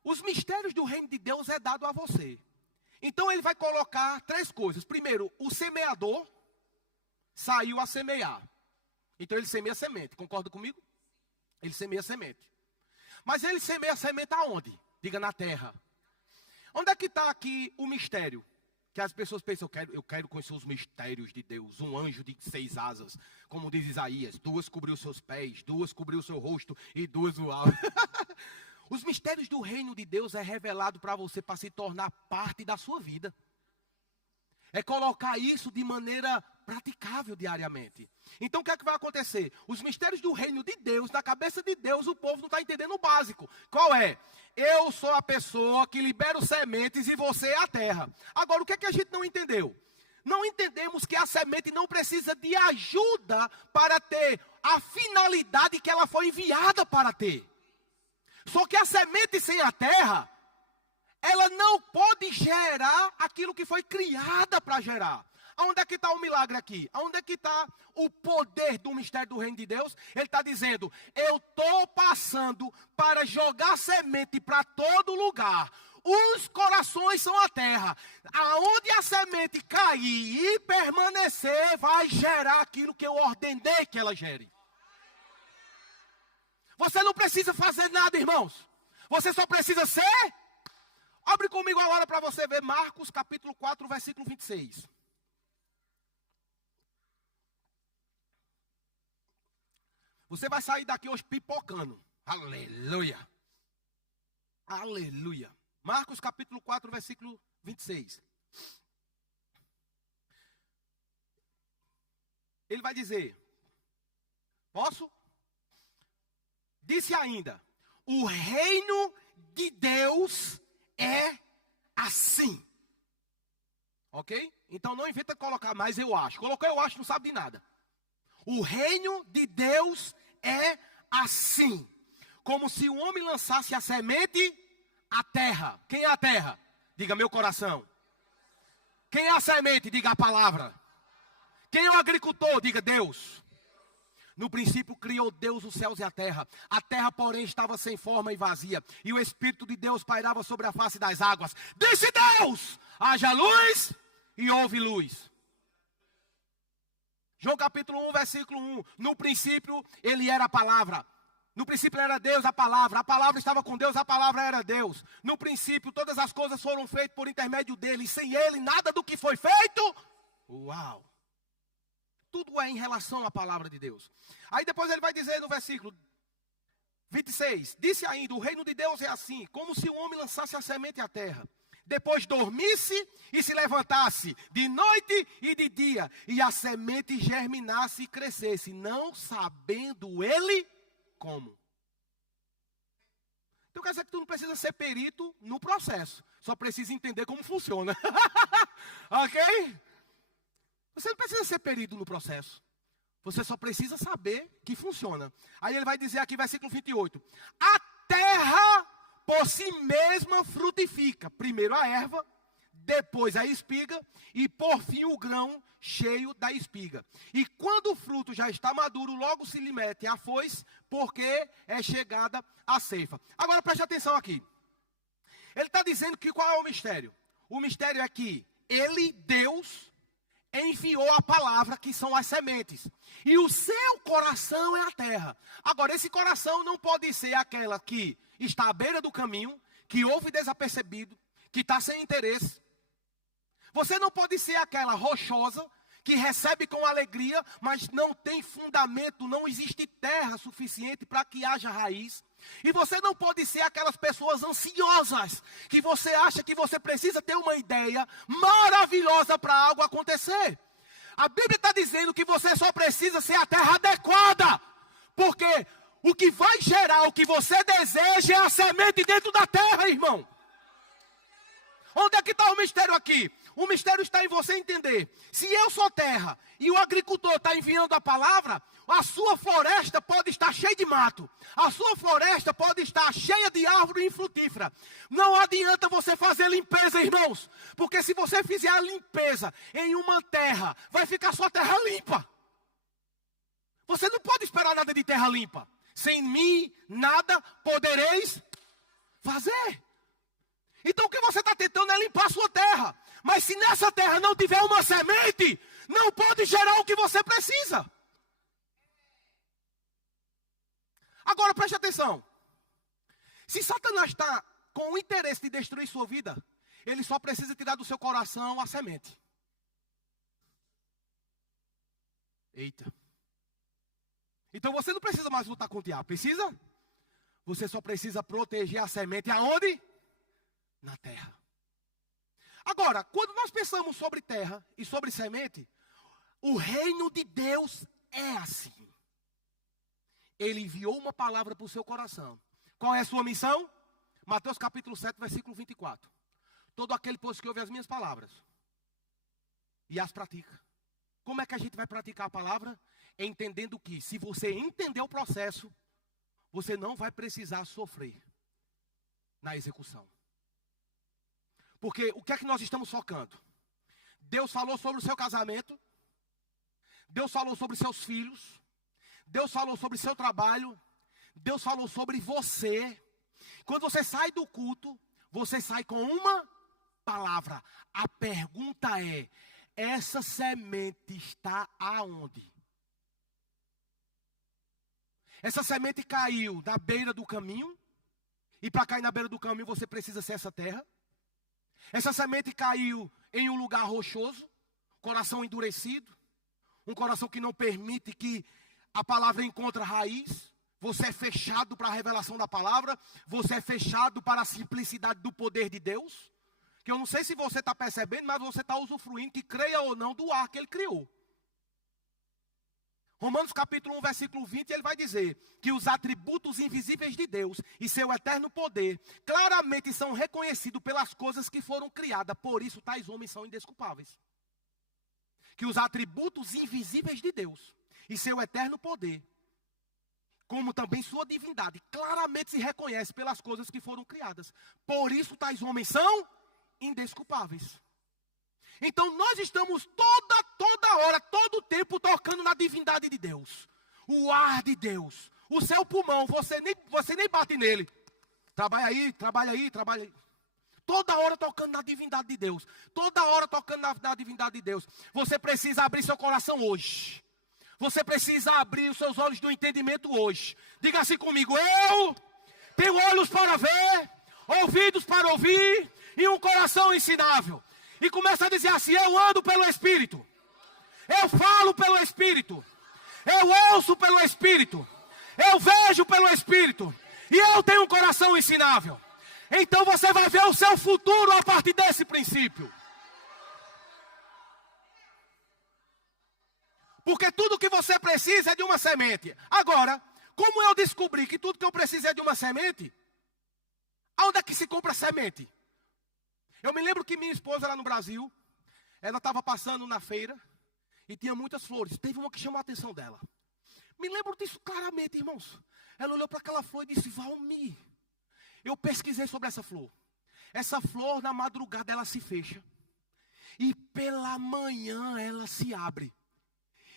os mistérios do reino de Deus é dado a você. Então Ele vai colocar 3 coisas. Primeiro, o semeador saiu a semear. Então ele semeia semente, concorda comigo? Ele semeia semente. Mas ele semeia semente aonde? Diga, na terra. Onde é que está aqui o mistério? Que as pessoas pensam, eu quero conhecer os mistérios de Deus. Um anjo de 6 asas, como diz Isaías. 2 cobriu seus pés, 2 cobriu seu rosto e 2 voavam. Os mistérios do reino de Deus é revelado para você para se tornar parte da sua vida. É colocar isso de maneira praticável diariamente. Então o que é que vai acontecer? Os mistérios do reino de Deus, na cabeça de Deus, o povo não está entendendo o básico. Qual é? Eu sou a pessoa que libero sementes e você é a terra. Agora, o que é que a gente não entendeu? Não entendemos que a semente não precisa de ajuda para ter a finalidade que ela foi enviada para ter. Só que a semente sem a terra, ela não pode gerar aquilo que foi criada para gerar. Aonde é que está o milagre aqui? Aonde é que está o poder do mistério do reino de Deus? Ele está dizendo, eu estou passando para jogar semente para todo lugar. Os corações são a terra. Aonde a semente cair e permanecer, vai gerar aquilo que eu ordenei que ela gere. Você não precisa fazer nada, irmãos. Você só precisa ser. Abre comigo agora para você ver Marcos capítulo 4, versículo 26. Você vai sair daqui hoje pipocando. Aleluia. Aleluia. Marcos capítulo 4, versículo 26. Ele vai dizer, posso? Disse ainda, o reino de Deus é assim. Ok? Então não inventa colocar mais eu acho. Colocou eu acho, não sabe de nada. O reino de Deus é assim. Como se o homem lançasse a semente à terra. Quem é a terra? Diga meu coração. Quem é a semente? Diga a palavra. Quem é o agricultor? Diga Deus. No princípio criou Deus os céus e a terra. A terra, porém, estava sem forma e vazia. E o Espírito de Deus pairava sobre a face das águas. Disse Deus, haja luz e houve luz. João capítulo 1, versículo 1. No princípio, ele era a palavra. No princípio era Deus, a palavra estava com Deus, a palavra era Deus. No princípio, todas as coisas foram feitas por intermédio dele. E sem ele, nada do que foi feito. Uau! Tudo é em relação à palavra de Deus. Aí depois ele vai dizer no versículo 26. Disse ainda, o reino de Deus é assim, como se o homem lançasse a semente à terra. Depois dormisse e se levantasse de noite e de dia. E a semente germinasse e crescesse, não sabendo ele como. Então quer dizer que tu não precisa ser perito no processo. Só precisa entender como funciona. Ok? Você não precisa ser perito no processo. Você só precisa saber que funciona. Aí ele vai dizer aqui, versículo 28. A terra por si mesma frutifica. Primeiro a erva, depois a espiga e por fim o grão cheio da espiga. E quando o fruto já está maduro, logo se lhe mete a foice, porque é chegada a ceifa. Agora preste atenção aqui. Ele está dizendo que qual é o mistério? O mistério é que ele, Deus, enviou a palavra, que são as sementes. E o seu coração é a terra. Agora, esse coração não pode ser aquela que está à beira do caminho, que ouve desapercebido, que está sem interesse. Você não pode ser aquela rochosa, que recebe com alegria, mas não tem fundamento, não existe terra suficiente para que haja raiz. E você não pode ser aquelas pessoas ansiosas, que você acha que você precisa ter uma ideia maravilhosa para algo acontecer. A Bíblia está dizendo que você só precisa ser a terra adequada, porque o que vai gerar o que você deseja é a semente dentro da terra, irmão. Onde é que está o mistério aqui? O mistério está em você entender. Se eu sou terra e o agricultor está enviando a palavra, a sua floresta pode estar cheia de mato. A sua floresta pode estar cheia de árvore infrutífera. Não adianta você fazer limpeza, irmãos. Porque se você fizer a limpeza em uma terra, vai ficar sua terra limpa. Você não pode esperar nada de terra limpa. Sem mim, nada podereis fazer. Então o que você está tentando é limpar a sua terra. Mas se nessa terra não tiver uma semente, não pode gerar o que você precisa. Agora preste atenção. Se Satanás está com o interesse de destruir sua vida, ele só precisa tirar do seu coração a semente. Eita. Então você não precisa mais lutar com o diabo, precisa? Você só precisa proteger a semente aonde? Na terra. Agora, quando nós pensamos sobre terra e sobre semente, o reino de Deus é assim. Ele enviou uma palavra para o seu coração. Qual é a sua missão? Mateus capítulo 7, versículo 24. Todo aquele, pois, que ouve as minhas palavras e as pratica. Como é que a gente vai praticar a palavra? Entendendo que, se você entender o processo, você não vai precisar sofrer na execução. Porque o que é que nós estamos focando? Deus falou sobre o seu casamento. Deus falou sobre seus filhos. Deus falou sobre seu trabalho. Deus falou sobre você. Quando você sai do culto, você sai com uma palavra. A pergunta é, essa semente está aonde? Essa semente caiu na beira do caminho. E para cair na beira do caminho, você precisa ser essa terra. Essa semente caiu em um lugar rochoso, coração endurecido, um coração que não permite que a palavra encontre raiz. Você é fechado para a revelação da palavra, você é fechado para a simplicidade do poder de Deus. Que eu não sei se você está percebendo, mas você está usufruindo, que creia ou não, do ar que Ele criou. Romanos capítulo 1, versículo 20, ele vai dizer que os atributos invisíveis de Deus e seu eterno poder claramente são reconhecidos pelas coisas que foram criadas, por isso tais homens são indesculpáveis. Que os atributos invisíveis de Deus e seu eterno poder, como também sua divindade, claramente se reconhece pelas coisas que foram criadas. Por isso tais homens são indesculpáveis. Então nós estamos toda hora, todo o tempo tocando na divindade de Deus. O ar de Deus. O seu pulmão, você nem bate nele. Trabalha aí, trabalha aí, trabalha aí. Toda hora tocando na divindade de Deus. Toda hora tocando na divindade de Deus. Você precisa abrir seu coração hoje. Você precisa abrir os seus olhos do entendimento hoje. Diga assim comigo, eu tenho olhos para ver, ouvidos para ouvir e um coração ensinável. E começa a dizer assim, eu ando pelo Espírito. Eu falo pelo Espírito. Eu ouço pelo Espírito. Eu vejo pelo Espírito. E eu tenho um coração ensinável. Então você vai ver o seu futuro a partir desse princípio. Porque tudo que você precisa é de uma semente. Agora, como eu descobri que tudo que eu preciso é de uma semente, aonde é que se compra semente? Eu me lembro que minha esposa lá no Brasil, ela estava passando na feira e tinha muitas flores. Teve uma que chamou a atenção dela. Me lembro disso claramente, irmãos. Ela olhou para aquela flor e disse, Valmir, eu pesquisei sobre essa flor. Essa flor, na madrugada, ela se fecha. E pela manhã ela se abre.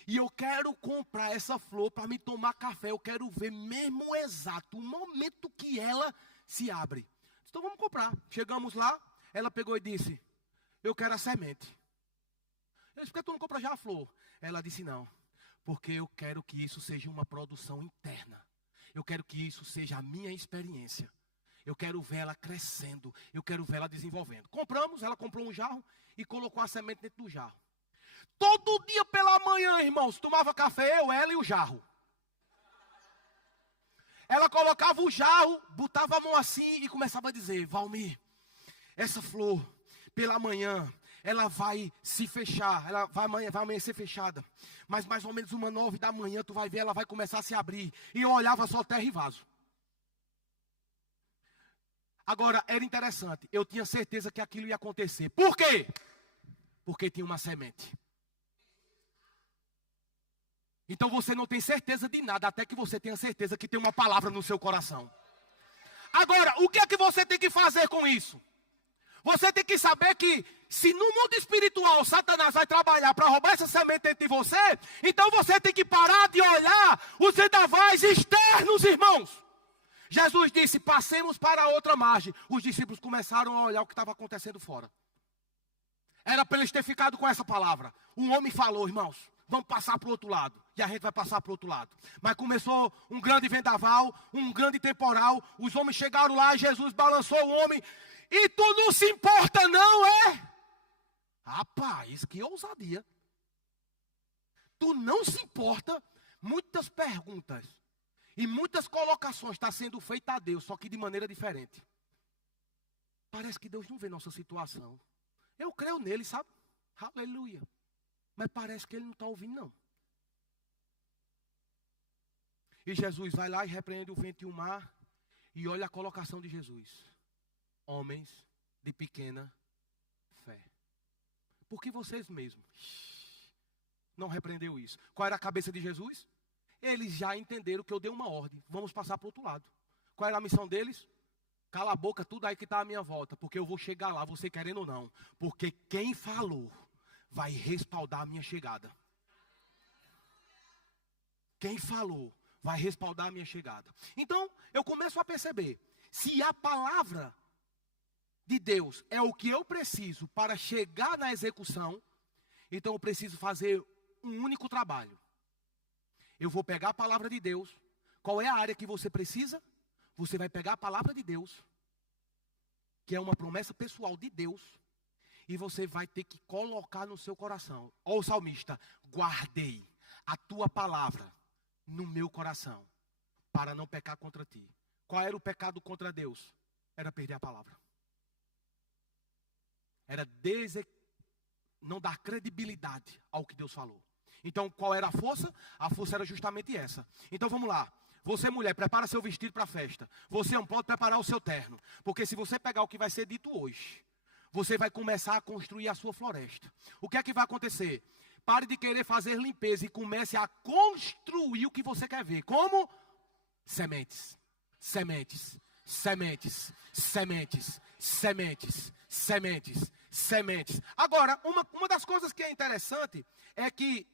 E eu quero comprar essa flor para me tomar café. Eu quero ver mesmo exato o momento que ela se abre. Então vamos comprar. Chegamos lá. Ela pegou e disse, eu quero a semente. Eu disse, por que tu não compra já a flor? Ela disse, não, porque eu quero que isso seja uma produção interna. Eu quero que isso seja a minha experiência. Eu quero ver ela crescendo, eu quero ver ela desenvolvendo. Compramos, ela comprou um jarro e colocou a semente dentro do jarro. Todo dia pela manhã, irmãos, tomava café, eu, ela e o jarro. Ela colocava o jarro, botava a mão assim e começava a dizer, Valmir, essa flor, pela manhã, ela vai se fechar, ela vai amanhecer fechada. Mas mais ou menos 9 da manhã, tu vai ver, ela vai começar a se abrir. E eu olhava só terra e vaso. Agora, era interessante, eu tinha certeza que aquilo ia acontecer. Por quê? Porque tinha uma semente. Então você não tem certeza de nada, até que você tenha certeza que tem uma palavra no seu coração. Agora, o que é que você tem que fazer com isso? Você tem que saber que, se no mundo espiritual Satanás vai trabalhar para roubar essa semente dentro de você, então você tem que parar de olhar os vendavais externos, irmãos. Jesus disse, passemos para a outra margem. Os discípulos começaram a olhar o que estava acontecendo fora. Era para eles terem ficado com essa palavra. Um homem falou, irmãos, vamos passar para o outro lado. E a gente vai passar para o outro lado. Mas começou um grande vendaval, um grande temporal. Os homens chegaram lá, Jesus balançou o homem. E tu não se importa não, é? Rapaz, que ousadia. Tu não se importa. Muitas perguntas e muitas colocações estão sendo feitas a Deus, só que de maneira diferente. Parece que Deus não vê nossa situação. Eu creio nele, sabe? Aleluia. Mas parece que ele não está ouvindo, não. E Jesus vai lá e repreende o vento e o mar. E olha a colocação de Jesus. Homens de pequena fé. Por que vocês mesmos não repreendeu isso? Qual era a cabeça de Jesus? Eles já entenderam que eu dei uma ordem. Vamos passar para o outro lado. Qual era a missão deles? Cala a boca, tudo aí que está à minha volta. Porque eu vou chegar lá, você querendo ou não. Porque quem falou vai respaldar a minha chegada. Quem falou vai respaldar a minha chegada. Então, eu começo a perceber. Se a palavra de Deus é o que eu preciso para chegar na execução, então eu preciso fazer um único trabalho. Eu vou pegar a palavra de Deus. Qual é a área que você precisa? Você vai pegar a palavra de Deus, que é uma promessa pessoal de Deus, e você vai ter que colocar no seu coração. Ó, o salmista, guardei a tua palavra no meu coração, para não pecar contra ti. Qual era o pecado contra Deus? Era perder a palavra. Era não dar credibilidade ao que Deus falou. Então, qual era a força? A força era justamente essa. Então, vamos lá. Você, mulher, prepara seu vestido para a festa. Você não pode preparar o seu terno. Porque se você pegar o que vai ser dito hoje, você vai começar a construir a sua floresta. O que é que vai acontecer? Pare de querer fazer limpeza e comece a construir o que você quer ver. Como? Sementes. Sementes. Sementes. Sementes. Sementes. Sementes. Sementes. Agora, uma das coisas que é interessante é que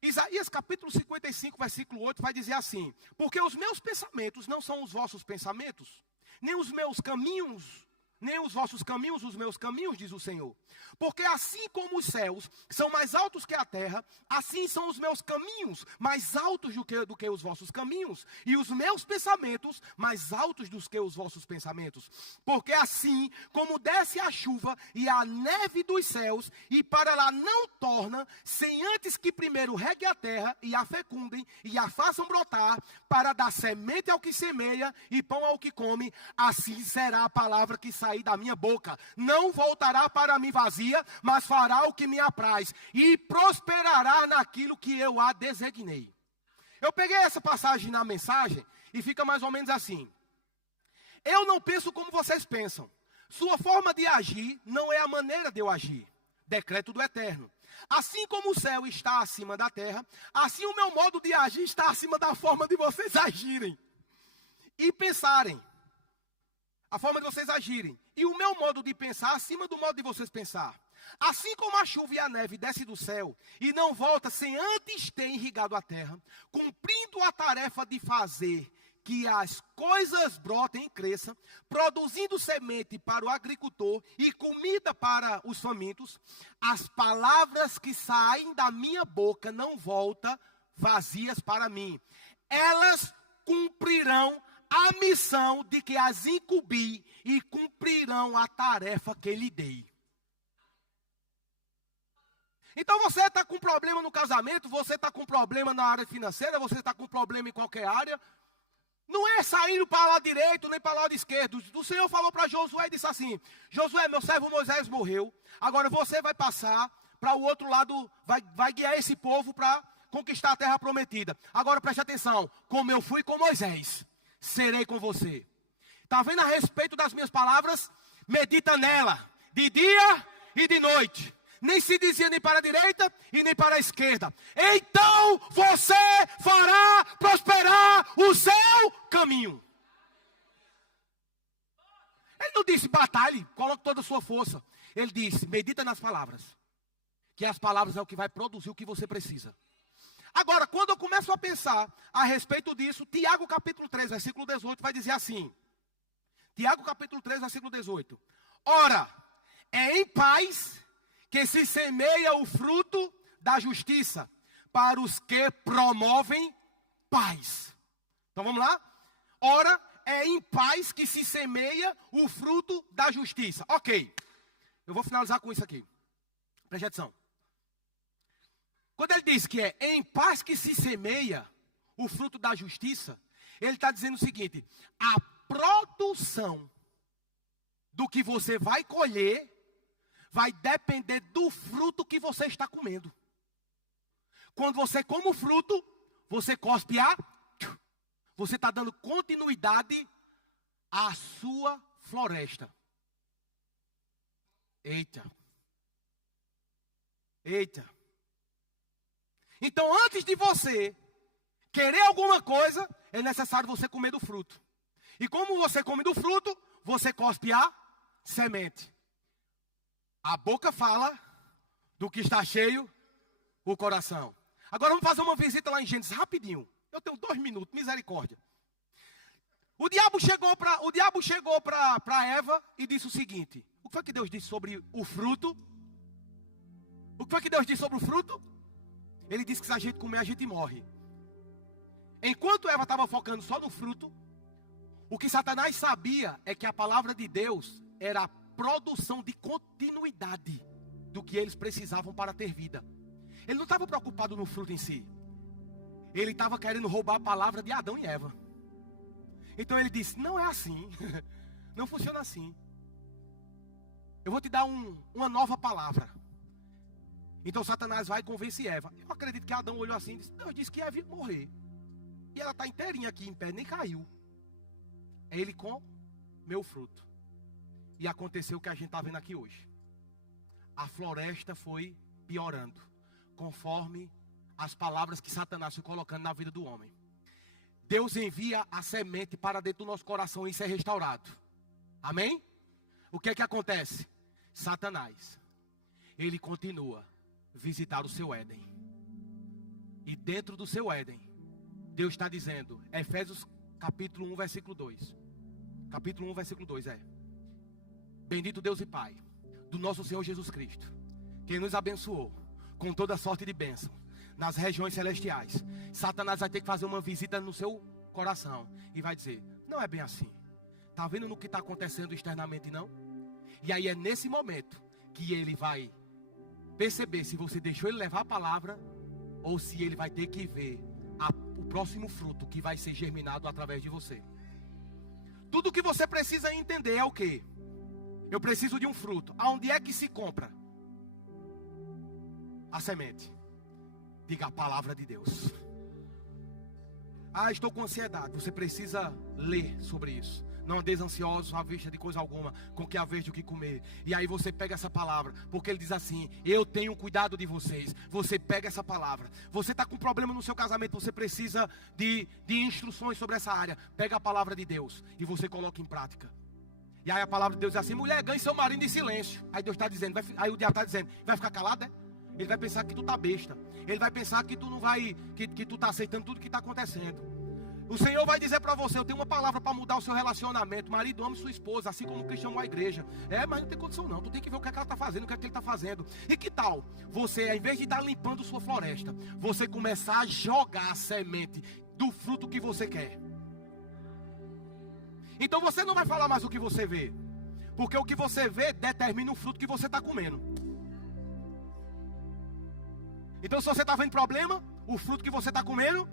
Isaías capítulo 55, versículo 8 vai dizer assim: porque os meus pensamentos não são os vossos pensamentos, nem os meus caminhos, nem os vossos caminhos, os meus caminhos, diz o Senhor. Porque assim como os céus são mais altos que a terra, assim são os meus caminhos mais altos do que os vossos caminhos, e os meus pensamentos mais altos do que os vossos pensamentos. Porque assim como desce a chuva e a neve dos céus, e para lá não torna, sem antes que primeiro regue a terra, e a fecundem, e a façam brotar, para dar semente ao que semeia, e pão ao que come, assim será a palavra que sair da minha boca. Não voltará para mim vazia, mas fará o que me apraz, e prosperará naquilo que eu a designei. Eu peguei essa passagem na mensagem, e fica mais ou menos assim: eu não penso como vocês pensam. Sua forma de agir não é a maneira de eu agir. Decreto do Eterno. Assim como o céu está acima da terra, assim o meu modo de agir está acima da forma de vocês agirem e pensarem. A forma de vocês agirem. E o meu modo de pensar acima do modo de vocês pensar. Assim como a chuva e a neve desce do céu e não volta sem antes ter irrigado a terra, cumprindo a tarefa de fazer que as coisas brotem e cresçam, produzindo semente para o agricultor e comida para os famintos, as palavras que saem da minha boca não voltam vazias para mim. Elas cumprirão a missão de que as incumbi e cumprirão a tarefa que lhe dei. Então você está com problema no casamento, você está com problema na área financeira, você está com problema em qualquer área. Não é saindo para o lado direito nem para o lado esquerdo. O Senhor falou para Josué e disse assim: Josué, meu servo Moisés morreu. Agora você vai passar para o outro lado, vai guiar esse povo para conquistar a terra prometida. Agora preste atenção, como eu fui com Moisés, serei com você. Está vendo a respeito das minhas palavras? Medita nela, de dia e de noite. Nem se dizia nem para a direita e nem para a esquerda. Então você fará prosperar o seu caminho. Ele não disse batalhe, coloque toda a sua força. Ele disse, medita nas palavras. Que as palavras é o que vai produzir o que você precisa. Agora, quando eu começo a pensar a respeito disso, Tiago capítulo 3, versículo 18, vai dizer assim. Tiago capítulo 3, versículo 18. Ora, é em paz que se semeia o fruto da justiça para os que promovem paz. Então vamos lá? Ora, é em paz que se semeia o fruto da justiça. Ok, eu vou finalizar com isso aqui. Preste atenção. Quando ele diz que é em paz que se semeia o fruto da justiça, ele está dizendo o seguinte: a produção do que você vai colher vai depender do fruto que você está comendo. Quando você come o fruto, você cospe você está dando continuidade à sua floresta. Eita. Então, antes de você querer alguma coisa, é necessário você comer do fruto. E como você come do fruto, você cospe a semente. A boca fala do que está cheio o coração. Agora vamos fazer uma visita lá em Gênesis, rapidinho. Eu tenho 2 minutos, misericórdia. O diabo chegou para Eva e disse o seguinte: o que foi que Deus disse sobre o fruto? O que foi que Deus disse sobre o fruto? Ele disse que se a gente comer, a gente morre. Enquanto Eva estava focando só no fruto, o que Satanás sabia é que a palavra de Deus era a produção de continuidade do que eles precisavam para ter vida. Ele não estava preocupado no fruto em si. Ele estava querendo roubar a palavra de Adão e Eva. Então ele disse, não é assim. Não funciona assim. Eu vou te dar uma nova palavra. Então Satanás vai e convence Eva. Eu acredito que Adão olhou assim e disse, Deus disse que Eva ia morrer. E ela está inteirinha aqui em pé, nem caiu. Aí ele comeu o fruto. E aconteceu o que a gente está vendo aqui hoje. A floresta foi piorando, conforme as palavras que Satanás foi colocando na vida do homem. Deus envia a semente para dentro do nosso coração e isso é restaurado. Amém? O que é que acontece? Satanás, ele continua a visitar o seu Éden. E dentro do seu Éden, Deus está dizendo, Efésios capítulo 1, versículo 2. Capítulo 1, versículo 2 Bendito Deus e Pai do nosso Senhor Jesus Cristo, que nos abençoou com toda sorte de bênção nas regiões celestiais. Satanás vai ter que fazer uma visita no seu coração e vai dizer, não é bem assim. Está vendo no que está acontecendo externamente, não? E aí é nesse momento que ele vai perceber se você deixou ele levar a palavra ou se ele vai ter que ver o próximo fruto que vai ser germinado através de você. Tudo que você precisa entender é o quê? Eu preciso de um fruto. Aonde é que se compra? A semente. Diga a palavra de Deus. Estou com ansiedade. Você precisa ler sobre isso. Não andeis ansiosos à vista de coisa alguma, com que haver de o que comer. E aí você pega essa palavra, porque ele diz assim, eu tenho cuidado de vocês. Você pega essa palavra. Você está com problema no seu casamento, você precisa de instruções sobre essa área. Pega a palavra de Deus e você coloca em prática. E aí a palavra de Deus diz assim, mulher, ganhe seu marido em silêncio. Aí Deus está dizendo, aí o diabo está dizendo, vai ficar calado, é? Ele vai pensar que tu está besta. Ele vai pensar que tu não vai, que tu está aceitando tudo que está acontecendo. O Senhor vai dizer para você: eu tenho uma palavra para mudar o seu relacionamento. Marido, ame sua esposa, assim como Cristo amou a igreja. Mas não tem condição não. Tu tem que ver o que é que ela está fazendo, o que é que ele está fazendo. E que tal você, ao invés de estar limpando sua floresta, você começar a jogar a semente do fruto que você quer? Então você não vai falar mais o que você vê, porque o que você vê determina o fruto que você está comendo. Então se você está vendo problema, o fruto que você está comendo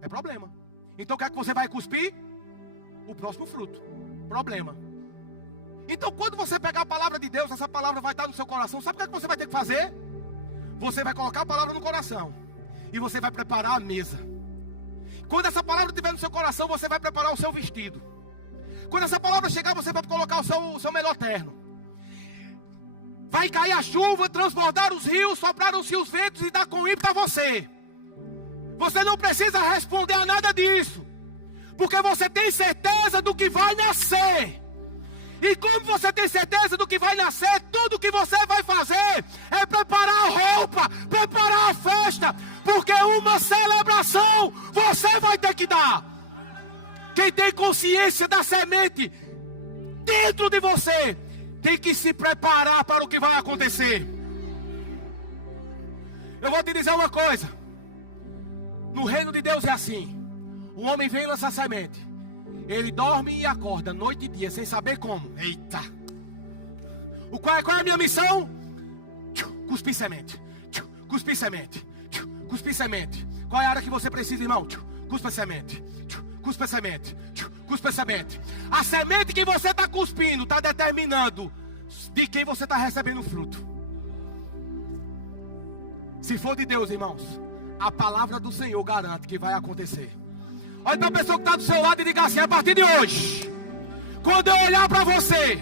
é problema. Então o que é que você vai cuspir? O próximo fruto, problema. Então quando você pegar a palavra de Deus, essa palavra vai estar no seu coração. Sabe o que é que você vai ter que fazer? Você vai colocar a palavra no coração e você vai preparar a mesa. Quando essa palavra estiver no seu coração, você vai preparar o seu vestido. Quando essa palavra chegar, você vai colocar o seu melhor terno. Vai cair a chuva, transbordar os rios, sopraram-se os ventos e dar com ímpeto a você. Você não precisa responder a nada disso, porque você tem certeza do que vai nascer. E como você tem certeza do que vai nascer, tudo que você vai fazer é preparar a roupa, preparar a festa, porque uma celebração você vai ter que dar. Quem tem consciência da semente dentro de você tem que se preparar para o que vai acontecer. Eu vou te dizer uma coisa: no reino de Deus é assim. O homem vem e lança a semente. Ele dorme e acorda noite e dia sem saber como. Eita! Qual é a minha missão? Cuspir semente. Cuspir semente. Cuspir semente. Qual é a área que você precisa, irmão? Cuspa semente. Cuspa semente. Cuspa semente. A semente que você está cuspindo está determinando de quem você está recebendo o fruto. Se for de Deus, irmãos, a palavra do Senhor garante que vai acontecer. Olha para a pessoa que está do seu lado e diga assim: a partir de hoje, quando eu olhar para você,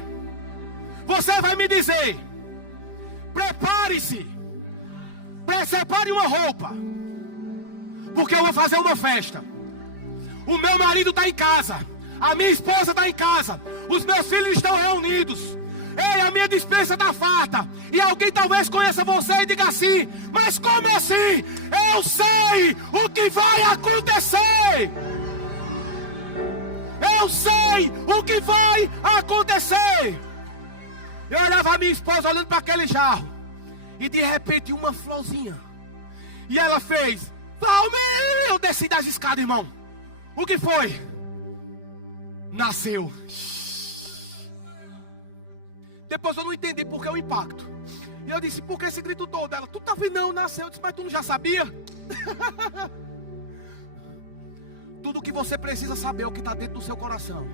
você vai me dizer: prepare-se, separe uma roupa, porque eu vou fazer uma festa. O meu marido está em casa, a minha esposa está em casa, os meus filhos estão reunidos. Ei, a minha despensa está farta. E alguém talvez conheça você e diga assim: mas como assim? Eu sei o que vai acontecer. Eu sei o que vai acontecer. Eu olhava a minha esposa olhando para aquele jarro, e de repente uma florzinha, e ela fez: Valmir! Eu desci das escadas, irmão. O que foi? Nasceu. Depois eu não entendi porque o impacto. E eu disse: por que esse grito todo? Ela: tu tá vendo? Não, nasceu. Eu disse: mas tu não já sabia? Tudo que você precisa saber é o que está dentro do seu coração.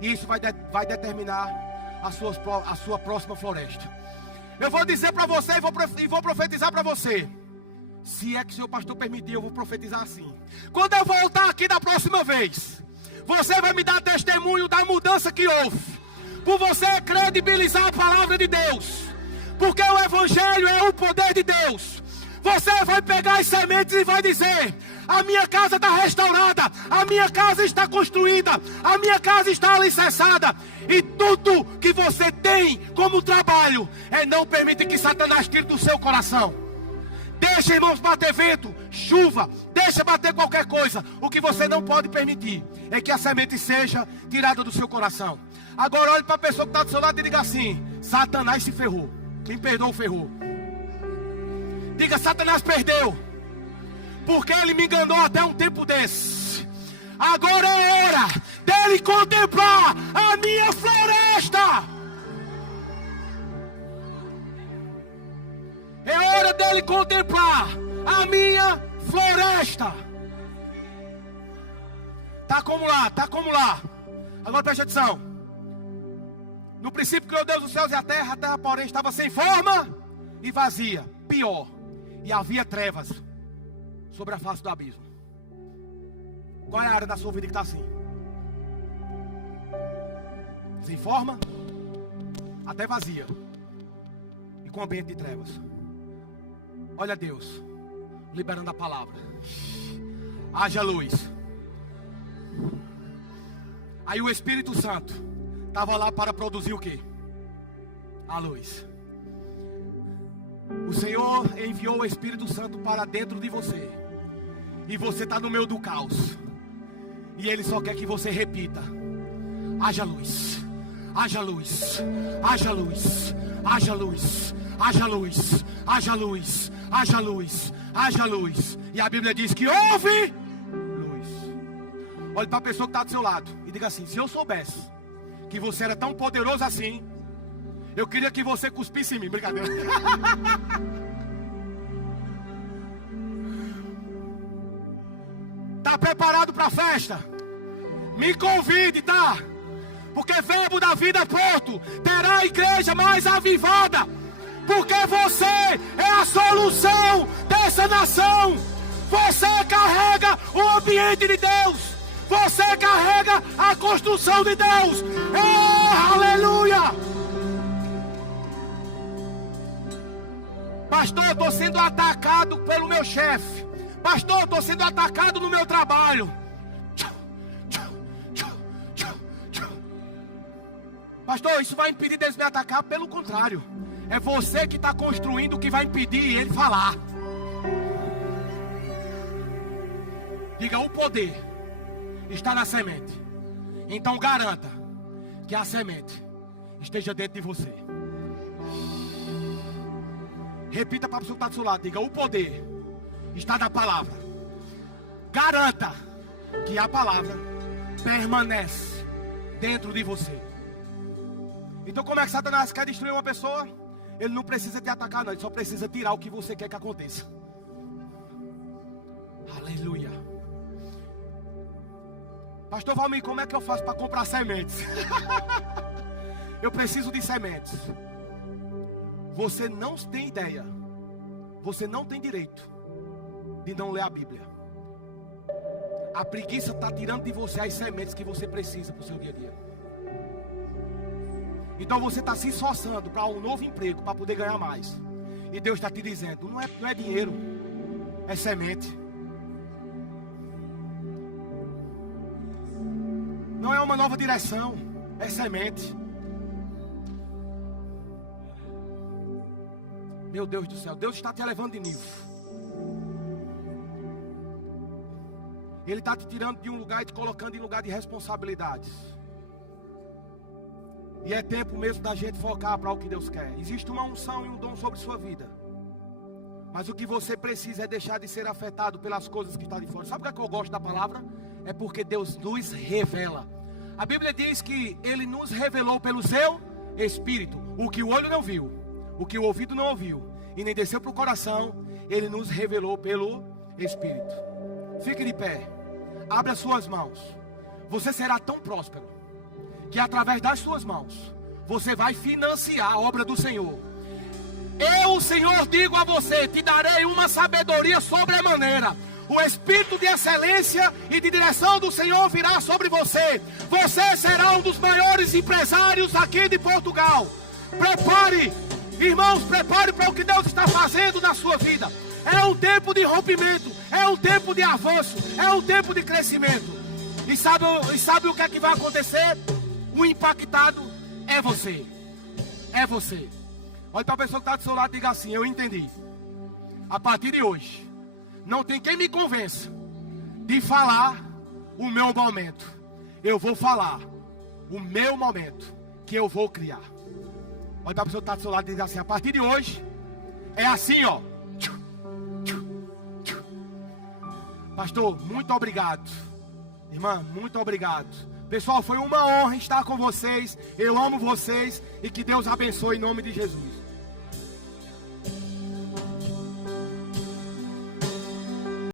E isso vai determinar a sua próxima floresta. Eu vou dizer para você e vou profetizar para você. Se é que o seu pastor permitir, eu vou profetizar assim. Quando eu voltar aqui da próxima vez, você vai me dar testemunho da mudança que houve, por você credibilizar a palavra de Deus, porque o evangelho é o poder de Deus. Você vai pegar as sementes e vai dizer: a minha casa está restaurada, a minha casa está construída, a minha casa está alicerçada. E tudo que você tem como trabalho é não permitir que Satanás tire do seu coração. Deixa, irmãos, bater vento, chuva, deixa bater qualquer coisa. O que você não pode permitir é que a semente seja tirada do seu coração. Agora olhe para a pessoa que está do seu lado e diga assim: Satanás se ferrou. Quem perdoou, ferrou. Diga: Satanás perdeu, porque ele me enganou até um tempo desse. Agora é hora dele contemplar a minha floresta. É hora dele contemplar a minha floresta. Tá como lá, tá como lá. Agora preste atenção. No princípio criou Deus os céus e a terra porém estava sem forma e vazia. Pior, e havia trevas sobre a face do abismo. Qual é a área da sua vida que está assim? Sem forma, até vazia, e com ambiente de trevas. Olha Deus liberando a palavra. Haja luz. Aí o Espírito Santo estava lá para produzir o quê? A luz. O Senhor enviou o Espírito Santo para dentro de você. E você está no meio do caos. E Ele só quer que você repita: haja luz, haja luz, haja luz, haja luz, haja luz, haja luz, haja luz, haja luz. E a Bíblia diz que houve luz. Olhe para a pessoa que está do seu lado e diga assim: se eu soubesse que você era tão poderoso assim, eu queria que você cuspisse em mim. Brincadeira. Está preparado para a festa? Me convide, tá? Porque Verbo da Vida Porto terá a igreja mais avivada. Porque você é a solução dessa nação. Você carrega o ambiente de Deus. Você carrega a construção de Deus. Aleluia! Pastor, eu estou sendo atacado pelo meu chefe. Pastor, eu estou sendo atacado no meu trabalho. Pastor, isso vai impedir deles me atacar? Pelo contrário, é você que está construindo o que vai impedir ele falar. Diga: o poder está na semente. Então garanta que a semente esteja dentro de você. Repita para a pessoa que está do seu lado. Diga: o poder está na palavra. Garanta que a palavra permanece dentro de você. Então como é que Satanás quer destruir uma pessoa? Ele não precisa te atacar não, ele só precisa tirar o que você quer que aconteça. Aleluia. Pastor Valmir, como é que eu faço para comprar sementes? Eu preciso de sementes. Você não tem ideia, você não tem direito de não ler a Bíblia. A preguiça está tirando de você as sementes que você precisa para o seu dia a dia. Então você está se esforçando para um novo emprego, para poder ganhar mais. E Deus está te dizendo: não é dinheiro, é semente. Não é uma nova direção, é semente. Meu Deus do céu, Deus está te elevando de nível. Ele está te tirando de um lugar e te colocando em lugar de responsabilidades. E é tempo mesmo da gente focar para o que Deus quer. Existe uma unção e um dom sobre sua vida. Mas o que você precisa é deixar de ser afetado pelas coisas que estão de fora. Sabe o que eu gosto da palavra? É porque Deus nos revela. A Bíblia diz que Ele nos revelou pelo seu Espírito. O que o olho não viu, o que o ouvido não ouviu, e nem desceu para o coração, Ele nos revelou pelo Espírito. Fique de pé. Abra suas mãos. Você será tão próspero que através das suas mãos você vai financiar a obra do Senhor. Eu, o Senhor, digo a você: te darei uma sabedoria sobremaneira. O Espírito de excelência e de direção do Senhor virá sobre você. Você será um dos maiores empresários aqui de Portugal. Prepare, irmãos, prepare para o que Deus está fazendo na sua vida. É um tempo de rompimento, é um tempo de avanço, é um tempo de crescimento. E sabe o que é que vai acontecer? O impactado é você. É você. Olha para a pessoa que está do seu lado e diga assim: eu entendi. A partir de hoje, não tem quem me convença de falar o meu momento. Eu vou falar o meu momento que eu vou criar. Olha para a pessoa que está do seu lado e diga assim: a partir de hoje, é assim, ó. Pastor, muito obrigado. Irmã, muito obrigado. Pessoal, foi uma honra estar com vocês. Eu amo vocês e que Deus abençoe em nome de Jesus.